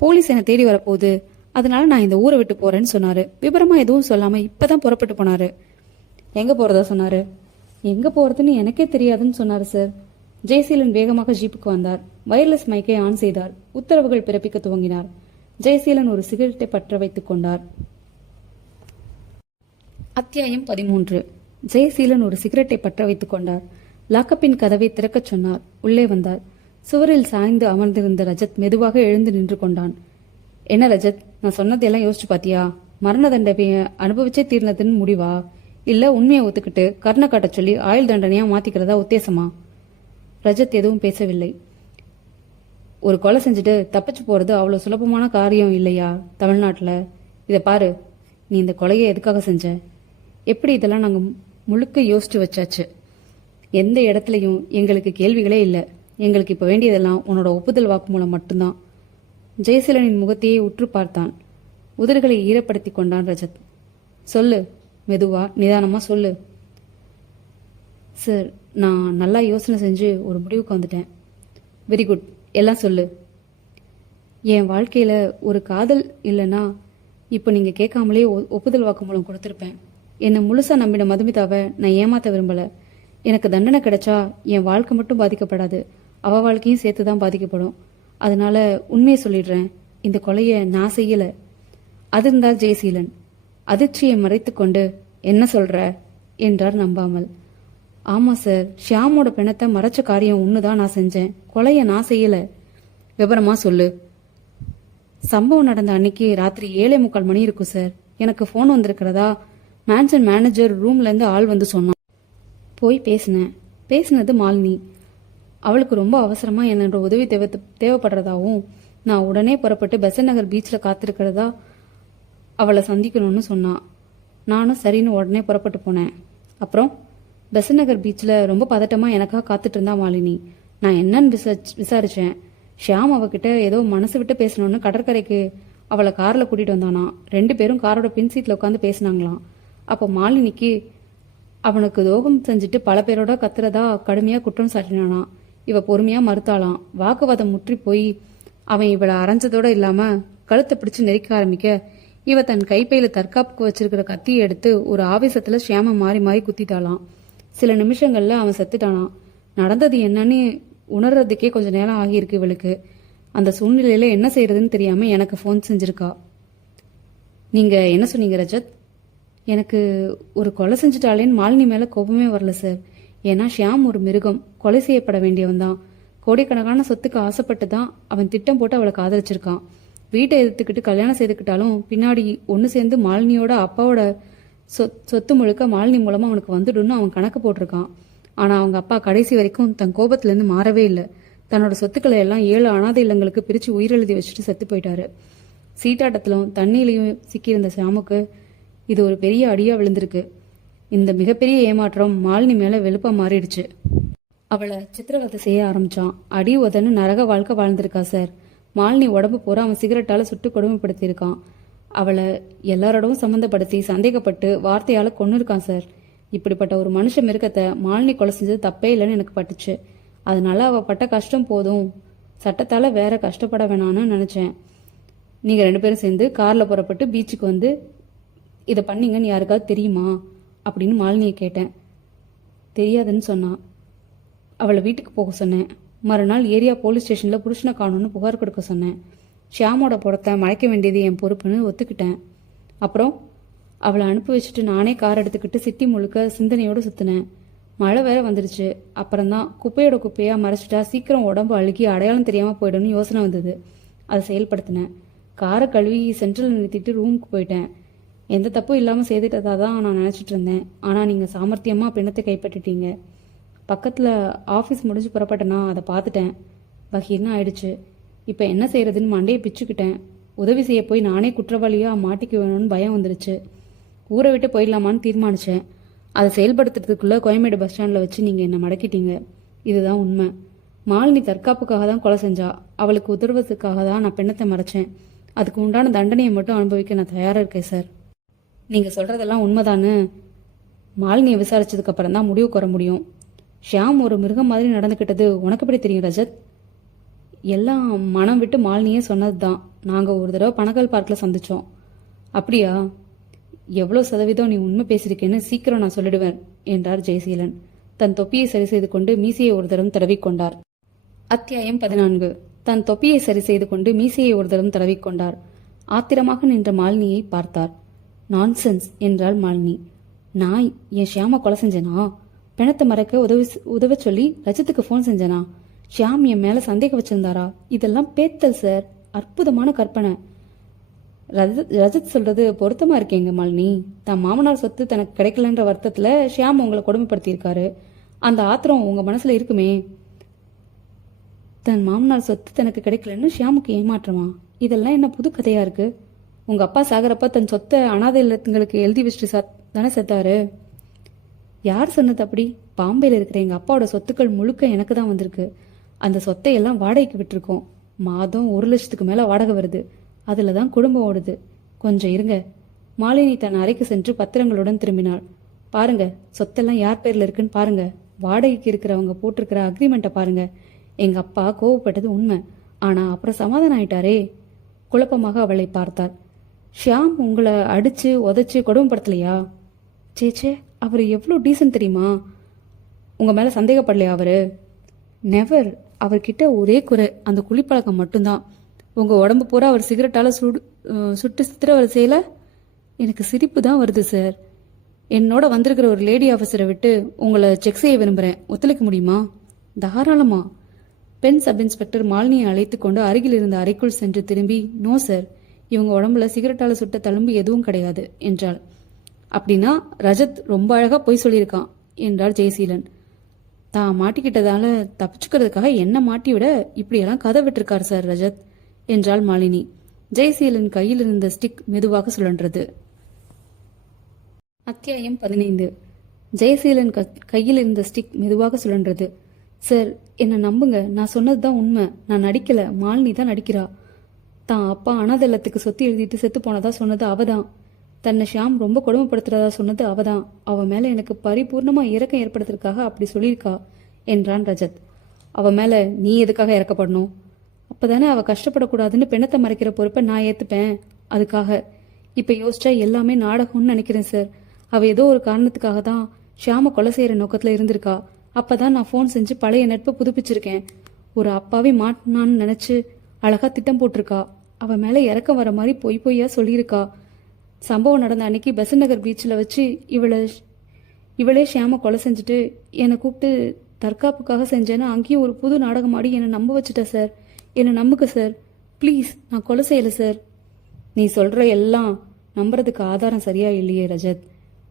போலீஸ் என்னை தேடி வரப்போகுது, அதனால நான் இந்த ஊரை விட்டு போறேன்னு சொன்னாரு. விபரமா எதுவும் சொல்லாம இப்பதான் புறப்பட்டு போனாரு. எங்க போறதா சொன்னாரு? எங்க போறதுன்னு எனக்கே தெரியாதுன்னு சொன்னாரு சார். ஜெயசீலன் வேகமாக ஜீப்புக்கு வந்தார். வயர்லெஸ் மைக்கை ஆன் செய்தார். உத்தரவுகள் பிறப்பிக்க துவங்கினார். ஜெயசீலன் ஒரு சிகரெட்டை பற்ற வைத்துக் கொண்டார். அத்தியாயம் 13. ஜெயசீலன் ஒரு சிகரெட்டை பற்ற வைத்துக் கொண்டார். லாக்கப்பின் கதவை திறக்கச் சொன்னார். உள்ளே வந்தார். சுவரில் சாய்ந்து அமர்ந்திருந்த ரஜத் மெதுவாக எழுந்து நின்று கொண்டான். என்ன ரஜத், நான் சொன்னதையெல்லாம் யோசிச்சு பாத்தியா? மரண தண்டனையை அனுபவிச்சே தீர்ந்ததுன்னு முடிவா? இல்ல உண்மையை ஒத்துக்கிட்டு கர்ண காட்ட சொல்லி ஆயுள் தண்டனையா மாத்திக்கிறதா உத்தேசமா? ரஜத் எதுவும் பேசவில்லை. ஒரு கொலை செஞ்சுட்டு தப்பிச்சு போறது அவ்வளவு சுலபமான காரியம் இல்லையா தமிழ்நாட்டுல? இதை பாரு, நீ இந்த கொலையை எதுக்காக செஞ்ச? எப்படி இதெல்லாம் நாங்க முழுக்க யோசிச்சு வச்சாச்சு. எந்த இடத்துலையும் எங்களுக்கு கேள்விகளே இல்லை. எங்களுக்கு இப்ப வேண்டியதெல்லாம் உன்னோட ஒப்புதல் வாக்கு மூலம் மட்டும்தான். ஜெயசீலனின் முகத்தையே உற்று பார்த்தான். உதடுகளை ஈரப்படுத்தி கொண்டான் ரஜத். சொல்லு, மெதுவா நிதானமா சொல்லு. சார், நான் நல்லா யோசனை செஞ்சு ஒரு முடிவுக்கு வந்துட்டேன். வெரி குட், எல்லாம் சொல்லு. என் வாழ்க்கையில ஒரு காதல் இல்லைன்னா இப்போ நீங்க கேட்காமலே ஒப்புதல் வாக்கு மூலம் கொடுத்துருப்பேன். என்னை முழுசா நம்பின மதுமிதாவை நான் ஏமாத்த விரும்பல. எனக்கு தண்டனை கிடைச்சா என் வாழ்க்கை மட்டும் பாதிக்கப்படாது, அவ வாழ்க்கையும் சேர்த்துதான் பாதிக்கப்படும். அதனால உண்மையை சொல்லிடுறேன், இந்த கொலையை நான் செய்யல. அதிர்ந்தார் ஜெயசீலன். அதிர்ச்சியை மறைத்து கொண்டு, என்ன சொல்ற என்றார் நம்பாமல். ஆமா சார், ஷியாமோட பிணத்தை மறைச்ச காரியம் ஒண்ணுதான் நான் செஞ்சேன். கொலையை நான் செய்யல. விவரமா சொல்லு. சம்பவம் நடந்த அன்னைக்கு ராத்திரி 7:45 மணி இருக்கும் சார். எனக்கு போன் வந்திருக்கிறதா மேன்ஷன் மேனேஜர் ரூம்ல இருந்து ஆள் வந்து சொன்னான். போய் பேசினது மாலினி. அவளுக்கு ரொம்ப அவசரமா என்னோட உதவி தேவைப்படுறதாவும் நான் உடனே புறப்பட்டு பெசன் நகர் பீச்சில் காத்திருக்கிறதா அவளை சந்திக்கணும்னு சொன்னான். நானும் சரின்னு உடனே புறப்பட்டு போனேன். அப்புறம் பெசன் நகர் பீச்சில் ரொம்ப பதட்டமா எனக்காக காத்துட்டு இருந்தா மாலினி. நான் என்னன்னு விசாரிச்சேன். ஷியாம் அவகிட்ட ஏதோ மனசு விட்டு பேசணும்னு கடற்கரைக்கு அவளை கார்ல கூட்டிட்டு வந்தானா. 2 பேரும் காரோட பின் சீட்ல உட்காந்து பேசினாங்களாம். அப்போ மாலினிக்கு அவனுக்கு துரோகம் செஞ்சுட்டு பல பேரோட கத்துறதா கடுமையா குற்றம் சாட்டினானா. இவ பொறுமையா மறுத்தாளாம். வாக்குவாதம் முற்றி போய் அவன் இவளை அரைஞ்சதோட இல்லாம கழுத்தை பிடிச்சு நெரிக்க ஆரம்பிக்க இவ தன் கைப்பையில தற்காப்புக்கு வச்சிருக்கிற கத்தியை எடுத்து ஒரு ஆவேசத்துல ஷியாம மாறி மாறி குத்திட்டாளாம். சில நிமிஷங்கள்ல அவன் செத்துட்டானான். நடந்தது என்னன்னு உணர்றதுக்கே கொஞ்சம் நேரம் ஆகியிருக்கு இவளுக்கு. அந்த சூழ்நிலையில என்ன செய்யறதுன்னு தெரியாம எனக்கு ஃபோன் செஞ்சிருக்கா. நீங்க என்ன சொன்னீங்க ரஜத்? எனக்கு ஒரு கொலை செஞ்சுட்டாலேன்னு மாலினி மேல கோபமே வரல சார். ஏன்னா ஷியாம் ஒரு மிருகம், கொலை செய்யப்பட வேண்டியவன் தான். கோடிக்கணக்கான சொத்துக்கு ஆசைப்பட்டு தான் அவன் திட்டம் போட்டு அவளை காதலிச்சிருக்கான். வீட்டை எதிர்த்துக்கிட்டு கல்யாணம் செய்துக்கிட்டாலும் பின்னாடி ஒன்று சேர்ந்து மாலினியோட அப்பாவோட சொத்து முழுக்க மாலினி மூலமா அவனுக்கு வந்துடும்னு அவன் கணக்கு போட்டிருக்கான். ஆனா அவங்க அப்பா கடைசி வரைக்கும் தன் கோபத்திலேருந்து மாறவே இல்லை. தன்னோட சொத்துக்களை எல்லாம் 7 அனாதை இல்லங்களுக்கு பிரிச்சு உயிரெழுதி வச்சுட்டு செத்து போயிட்டாரு. சீட்டாட்டத்திலும் தண்ணியிலையும் சிக்கியிருந்த ஷியாமுக்கு இது ஒரு பெரிய அடியா விழுந்திருக்கு. இந்த மிகப்பெரிய ஏமாற்றம் மாலினி மேல வெளுப்பா மாறிடுச்சு. அவளை சித்திரவதை செய்ய ஆரம்பிச்சான். அடி உதன்னு நரக வாழ்க்கை வாழ்ந்திருக்கா சார். மாலினி உடம்பு பூரா அவன் சிகரெட்டால சுட்டு கொடுமைப்படுத்தியிருக்கான். அவளை எல்லாரோடவும் சம்மந்தப்படுத்தி சந்தேகப்பட்டு வார்த்தையால கொன்னு இருக்கான் சார். இப்படிப்பட்ட ஒரு மனுஷ மிருகத்தை மாலினி கொலை செஞ்சது தப்பே இல்லைன்னு எனக்கு பட்டுச்சு. அதனால அவ பட்ட கஷ்டம் போதும், சட்டத்தால வேற கஷ்டப்பட வேணான்னு நினைச்சேன். நீங்க 2 பேரும் சேர்ந்து கார்ல புறப்பட்டு பீச்சுக்கு வந்து இதை பண்ணீங்கன்னு யாருக்காவது தெரியுமா அப்படின்னு மாலினியை கேட்டேன். தெரியாதுன்னு சொன்னா. அவளை வீட்டுக்கு போக சொன்னேன். மறுநாள் ஏரியா போலீஸ் ஸ்டேஷன்ல புருஷனை காணும்னு புகார் கொடுக்க சொன்னேன். ஷியாமோட புறத்தை மறைக்க வேண்டியது என் பொறுப்புன்னு ஒத்துக்கிட்டேன். அப்புறம் அவளை அனுப்பி வச்சுட்டு நானே கார் எடுத்துக்கிட்டு சிட்டி முழுக்க சிந்தனையோடு சுத்தினேன். மழை வேற வந்துருச்சு. அப்புறம்தான் குப்பையோட குப்பையா மறைச்சிட்டா சீக்கிரம் உடம்பு அழுகி அடையாளம் தெரியாம போயிடும்னு யோசனை வந்தது. அதை செயல்படுத்தினேன். காரை கழுவி சென்ட்ரல் நிறுத்திட்டு ரூமுக்கு போயிட்டேன். எந்த தப்பும் இல்லாம செய்துட்டதா தான் நான் நினைச்சிட்டு இருந்தேன். ஆனா நீங்க சாமர்த்தியமா பிணத்தை கைப்பற்றிட்டீங்க. பக்கத்துல ஆஃபீஸ் முடிஞ்சு புறப்பட்டேன்னா அதை பார்த்துட்டேன். பகீர்னு ஆயிடுச்சு. இப்ப என்ன செய்யறதுன்னு மண்டையை பிச்சுக்கிட்டேன். உதவி செய்ய போய் நானே குற்றவாளியா மாட்டிக்க வேணும்னு பயம் வந்துருச்சு. ஊரை விட்டு போயிடலாமான்னு தீர்மானிச்சேன். அதை செயல்படுத்துறதுக்குள்ள கோயம்பேடு பஸ் ஸ்டாண்ட்ல வச்சு நீங்க என்ன மடக்கிட்டீங்க. இதுதான் உண்மை. மாலினி தற்காப்புக்காக தான் கொலை செஞ்சா. அவளுக்கு உதவுறதுக்காக தான் நான் பெண்ணத்தை மறைச்சேன். அதுக்கு உண்டான தண்டனையை மட்டும் அனுபவிக்க நான் தயாரா இருக்கேன் சார். நீங்க சொல்றதெல்லாம் உண்மைதானு மாலினியை விசாரிச்சதுக்கு அப்புறம் தான் முடிவுக்கு வர முடியும். ஷியாம் ஒரு மிருகம் மாதிரி நடந்துக்கிட்டது உனக்கு எப்படி தெரியும் ரஜத்? எல்லாம் மனம் விட்டு மாலினியே சொன்னது தான். நாங்கள் ஒரு தடவை பனகல் பார்க்கில் சந்திச்சோம். அப்படியா? எவ்வளோ சதவீதம் நீ உண்மை பேசியிருக்கேன்னு சீக்கிரம் நான் சொல்லிடுவேன் என்றார் ஜெயசீலன். தன் தொப்பியை சரி செய்து கொண்டு மீசையை ஒரு தரம் தடவிக்கொண்டார். அத்தியாயம் 14. தன் தொப்பியை சரி செய்து கொண்டு மீசையை ஒரு தரம் தடவிக்கொண்டார். ஆத்திரமாக நின்ற மாலினியை பார்த்தார். நான்சென்ஸ் என்றாள் மாலினி. நான் என் ஷியாம கொலை செஞ்சேனா? பிணத்தை மறைக்க உதவ சொல்லி ரஜத்துக்கு ஃபோன் செஞ்சேனா? ஷியாம் என் மேல சந்தேகம் வச்சிருந்தாரா? இதெல்லாம் பேத்தல் சார். அற்புதமான கற்பனை. ரஜத் சொல்றது பொருத்தமா இருக்கேங்க மாலினி. தன் மாமனார் சொத்து தனக்கு கிடைக்கலன்ற வருத்தத்துல ஷியாம் உங்களை கொடுமைப்படுத்தியிருக்காரு. அந்த ஆத்திரம் உங்க மனசுல இருக்குமே. தன் மாமனார் சொத்து தனக்கு கிடைக்கலன்னு ஷியாமுக்கு ஏமாற்றமா? இதெல்லாம் என்ன புது கதையா இருக்கு? உங்க அப்பா சாகரப்ப தன் சொத்தை அனாதை இல்லத்துங்களுக்கு எழுதி வச்சுட்டு தானே செத்தாரு. யார் சொன்னது அப்படி? பாம்பேல இருக்கிற எங்க அப்பாவோட சொத்துக்கள் முழுக்க எனக்கு தான் வந்திருக்கு. அந்த சொத்தை எல்லாம் வாடகைக்கு விட்டுருக்கோம். மாதம் 1 லட்சத்துக்கு மேல வாடகை வருது. அதுலதான் குடும்பம் ஓடுது. கொஞ்சம் இருங்க. மாலினி தன் அறைக்கு சென்று பத்திரங்களுடன் திரும்பினாள். பாருங்க, சொத்தெல்லாம் யார் பேர்ல இருக்குன்னு பாருங்க. வாடகைக்கு இருக்கிறவங்க போட்டிருக்கிற அக்ரிமெண்ட்டை பாருங்க. எங்க அப்பா கோவப்பட்டது உண்மை. ஆனா அப்புறம் சமாதானம் ஆயிட்டாரே. குழப்பமாக அவளை பார்த்தார். ஷியாம் உங்களை அடிச்சு உதைச்சு கொடுமைப்படுத்தலையா? சேச்சே, அவர் எவ்வளோ டீசன்ட் தெரியுமா? உங்க மேல சந்தேகப்படலையா அவரு? நெவர். அவர்கிட்ட ஒரே குறை, அந்த குளிப்பழக்கம் மட்டும்தான். உங்க உடம்பு பூரா அவர் சிகரெட்டால சுட்டு சித்திரவதை செய்யல? எனக்கு சிரிப்பு தான் வருது சார். என்னோட வந்திருக்கிற ஒரு லேடி ஆஃபீஸரை விட்டு உங்களை செக் செய்ய விரும்புறேன். ஒத்துழைக்க முடியுமா? தாராளமா. பெண் சப் இன்ஸ்பெக்டர் மாலினியை அழைத்து கொண்டு அருகில் இருந்த அறைக்குள் சென்று திரும்பி, நோ சார், இவங்க உடம்புல சிகரெட்டால சுட்ட தழும்பு எதுவும் கிடையாது என்றாள். அப்படின்னா ரஜத் ரொம்ப அழகா பொய் சொல்லியிருக்கான் என்றார் ஜெயசீலன். தான் மாட்டிக்கிட்டதால தப்பிச்சுக்கிறதுக்காக என்ன மாட்டி விட இப்படியெல்லாம் கதை விட்டுருக்காரு சார் ரஜத் என்றாள் மாலினி. ஜெயசீலன் கையில் இருந்த ஸ்டிக் மெதுவாக சுழன்றது. அத்தியாயம் 15. ஜெயசீலன் கையில் இருந்த ஸ்டிக் மெதுவாக சுழன்றது. சார், என்ன நம்புங்க, நான் சொன்னதுதான் உண்மை. நான் நடிக்கல, மாலினி தான் நடிக்கிறா. தான் அப்பா அனாதல்லத்துக்கு சொத்து எழுதிட்டு செத்து போனதா சொன்னது அவதான். தன்னை ஷியாம் ரொம்ப கொடுமைப்படுத்துறதா சொன்னது அவதான். அவ மேல எனக்கு பரிபூர்ணமா இரக்கம் ஏற்படுத்துறதுக்காக அப்படி சொல்லியிருக்கா என்றான் ரஜத். அவ மேல நீ எதுக்காக இறக்கப்படணும்? அப்பதானே அவ கஷ்டப்படக்கூடாதுன்னு பிணத்தை மறைக்கிற பொறுப்பை நான் ஏத்துப்பேன். அதுக்காக இப்ப யோசிச்சா எல்லாமே நாடகம்னு நினைக்கிறேன் சார். அவ ஏதோ ஒரு காரணத்துக்காக தான் ஷியாம கொலை செய்யற நோக்கத்துல இருந்திருக்கா. அப்பதான் நான் ஃபோன் செஞ்சு பழைய நட்பை புதுப்பிச்சிருக்கேன். ஒரு அப்பாவே மாட்டினான்னு நினைச்சு அழகா திட்டம் போட்டிருக்கா. அவ மேல இறக்கம் வர மாதிரி பொய்யா சொல்லியிருக்கா. சம்பவம் நடந்த அன்னைக்கு பெசன்ட் நகர் பீச்சில் வச்சு இவளே ஷியாம கொலை செஞ்சுட்டு என்னை கூப்பிட்டு தற்காப்புக்காக செஞ்சேன்னு அங்கேயும் ஒரு புது நாடகம் ஆடி என்னை நம்ப வச்சுட்டா சார். என்னை நம்புங்க சார் ப்ளீஸ். நான் கொலை செய்யலை சார். நீ சொல்கிற எல்லாம் நம்புறதுக்கு ஆதாரம் சரியா இல்லையே ரஜத்.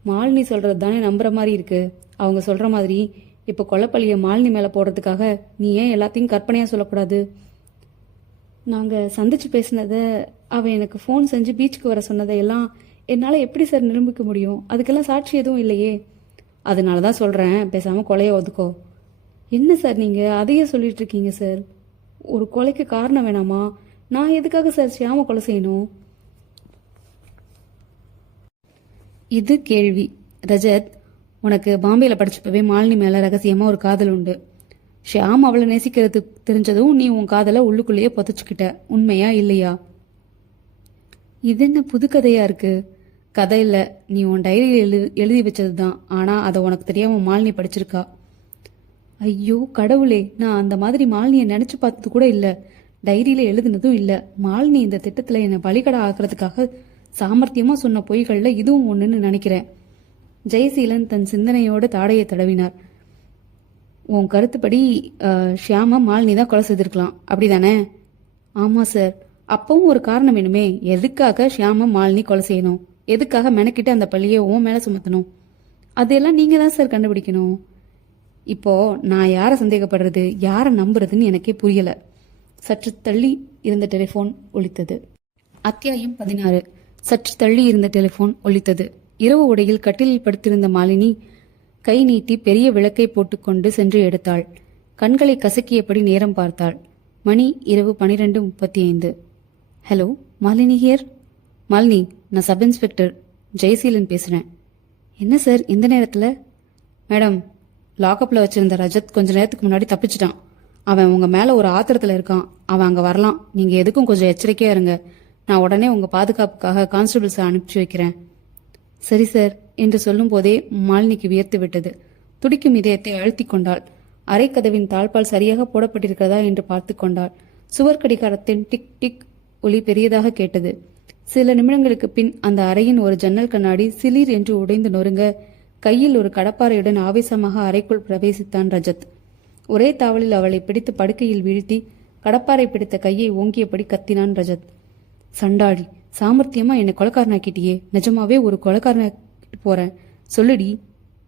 மாலினி சொல்கிறது தானே நம்புற மாதிரி இருக்கு. அவங்க சொல்கிற மாதிரி இப்போ கொலைப்பள்ளியை மாலினி மேலே போடுறதுக்காக நீ ஏன் எல்லாத்தையும் கற்பனையாக சொல்லக்கூடாது? நாங்கள் சந்திச்சு பேசினதை அவள் எனக்கு ஃபோன் செஞ்சு பீச்சுக்கு வர சொன்னதையெல்லாம் என்னால் எப்படி சார் நிரூபிக்க முடியும்? அதுக்கெல்லாம் சாட்சி எதுவும் இல்லையே. அதனால தான் சொல்கிறேன், பேசாமல் கொலையை ஒதுக்கோ. என்ன சார் நீங்கள் அதையே சொல்லிட்டு இருக்கீங்க சார்? ஒரு கொலைக்கு காரணம் வேணாமா? நான் எதுக்காக சார் ஷியாம கொலை செய்யணும்? இது கேள்வி. ரஜத், உனக்கு பாம்பேயில் படிச்சப்பவே மாலினி மேலே ரகசியமாக ஒரு காதல் உண்டு. ஷியாம் அவளை நேசிக்கிறது தெரிஞ்சதும் நீ உன் காதலை உள்ளுக்குள்ளேயே புதைச்சிக்கிட்ட. உண்மையா இல்லையா? இது என்ன புது கதையா இருக்கு? கதை இல்லை, நீ உன் டைரியில் எழுதி வச்சது தான். ஆனால் அதை உனக்கு தெரியாமல் மாலினி படிச்சிருக்கா. ஐயோ கடவுளே, நான் அந்த மாதிரி மாலினியை நினச்சி பார்த்தது கூட இல்லை. டைரியில் எழுதுனதும் இல்லை. மாலினி இந்த திட்டத்தில் என்னை பலிகடை ஆக்குறதுக்காக சாமர்த்தியமாக சொன்ன பொய்களில் இதுவும் ஒன்றுன்னு நினைக்கிறேன். ஜெயசீலன் தன் சிந்தனையோட தாடையை தடவினார். உன் கருத்துப்படி ஷியாம மாலினி தான் கொலை செய்திருக்கலாம், அப்படிதானே? ஆமாம் சார். அப்பவும் ஒரு காரணம் வேணுமே. எதுக்காக ஷியாம மாலினி கொலை செய்யணும்? எதுக்காக மெனக்கிட்டு அந்த பள்ளியை உன் மேலே சுமத்தணும்? அதெல்லாம் நீங்கள் தான் சார் கண்டுபிடிக்கணும். இப்போ நான் யாரை சந்தேகப்படுறது, யாரை நம்புறதுன்னு எனக்கே புரியல. சற்று தள்ளி இருந்த டெலிஃபோன் ஒலித்தது. அத்தியாயம் 16. சற்று தள்ளி இருந்த டெலிஃபோன் ஒலித்தது. இரவு உடையில் கட்டிலில் படுத்திருந்த மாலினி கை நீட்டி பெரிய விளக்கை போட்டுக்கொண்டு சென்று எடுத்தாள். கண்களை கசக்கியபடி நேரம் பார்த்தாள். மணி இரவு 12:35. Hello, Malini here. மாலினி, நான் சப் இன்ஸ்பெக்டர் ஜெயசீலன் பேசுகிறேன். என்ன சார் இந்த நேரத்தில்? மேடம், லாக்அப்பில் வச்சிருந்த ரஜத் கொஞ்ச நேரத்துக்கு முன்னாடி தப்பிச்சிட்டான். அவன் உங்கள் மேலே ஒரு ஆத்திரத்தில் இருக்கான். அவன் அங்கே வரலாம். நீங்கள் எதுக்கும் கொஞ்சம் எச்சரிக்கையாக இருங்க. நான் உடனே உங்கள் பாதுகாப்புக்காக கான்ஸ்டபிள்ஸை அனுப்பிச்சி வைக்கிறேன். சரி சார் என்று சொல்லும் போதே மாலினிக்கு வியர்த்து விட்டது. துடிக்கும் இதயத்தை அழுத்தி கொண்டாள். அரைக்கதவின் தாழ்பால் சரியாக போடப்பட்டிருக்கிறதா என்று பார்த்து கொண்டாள். சுவர் கடிகாரத்தின் டிக் டிக் ஒலி பெரியதாக கேட்டது. சில நிமிடங்களுக்கு பின் அந்த அறையின் ஒரு ஜன்னல் கண்ணாடி சிலீர் என்று உடைந்து நொறுங்க கையில் ஒரு கடப்பாறையுடன் ஆவேசமாக அறைக்குள் பிரவேசித்தான் ரஜத். ஒரே தாவலில் அவளை பிடித்து படுக்கையில் வீழ்த்தி கடப்பாறை பிடித்த கையை ஓங்கியபடி கத்தினான் ரஜத். சண்டாளி, சாமர்த்தியமா என்னை கொலைக்காரனாக்கிட்டியே. நிஜமாவே ஒரு கொலைக்காரனாக்கிட்டு போறேன். சொல்லுடி,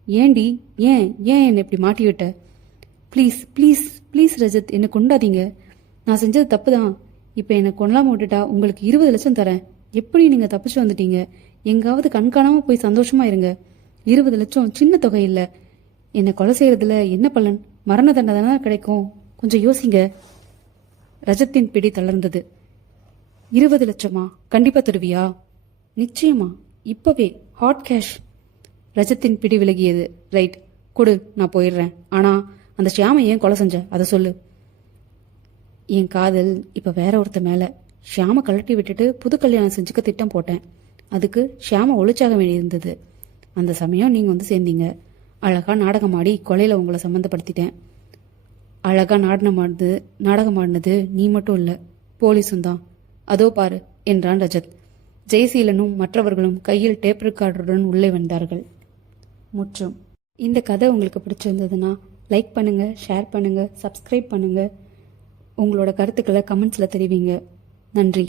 ஏண்டி? ஏன் என்னை இப்படி மாட்டி விட்ட? ப்ளீஸ் ப்ளீஸ் ப்ளீஸ் ரஜத், என்னை கொண்டாதீங்க. நான் செஞ்சது தப்பு தான். இப்போ என்னை கொல்லாம விட்டுட்டா உங்களுக்கு 20 லட்சம் தரேன். எப்படி நீங்கள் தப்பிச்சு வந்துட்டீங்க? எங்காவது கண்காணாமல் போய் சந்தோஷமா இருங்க. 20 லட்சம் சின்ன தொகை இல்லை. என்னை கொலை செய்யறதுல என்ன பலன்? மரண தண்டனை தான் கிடைக்கும். கொஞ்சம் யோசிங்க. ரஜத்தின் பிடி தளர்ந்தது. 20 லட்சமா? கண்டிப்பா தருவியா? நிச்சயமா, இப்பவே, ஹாட் கேஷ். ரஜத்தின் பிடி விலகியது. ரைட், கொடு, நான் போயிடுறேன். ஆனா அந்த ஷியாமை ஏன் கொலை செஞ்ச அதை சொல்லு. என் காதல் இப்ப வேற ஒருத்த மேல. ஷியாம கழட்டி விட்டுட்டு புது கல்யாணம் செஞ்சுக்க திட்டம் போட்டேன். அதுக்கு ஷியாம ஒளிச்சாக வேண்டியிருந்தது. அந்த சமயம் நீங்க வந்து சேர்ந்தீங்க. அழகா நாடகம் ஆடி கொலையில உங்களை சம்மந்தப்படுத்திட்டேன். அழகா நாடகம் ஆடினது நீ மட்டும் இல்ல, போலீஸும் தான். அதோ பாரு என்றான் ரஜத். ஜெயசீலனும் மற்றவர்களும் கையில் டேப் ரெக்கார்டருடன் உள்ளே வந்தார்கள். முற்றும். இந்த கதை உங்களுக்கு பிடிச்சிருந்ததுன்னா லைக் பண்ணுங்க, ஷேர் பண்ணுங்க, சப்ஸ்கிரைப் பண்ணுங்க. உங்களோட கருத்துக்களை கமெண்ட்ஸில் தெரிவிங்க. நன்றி.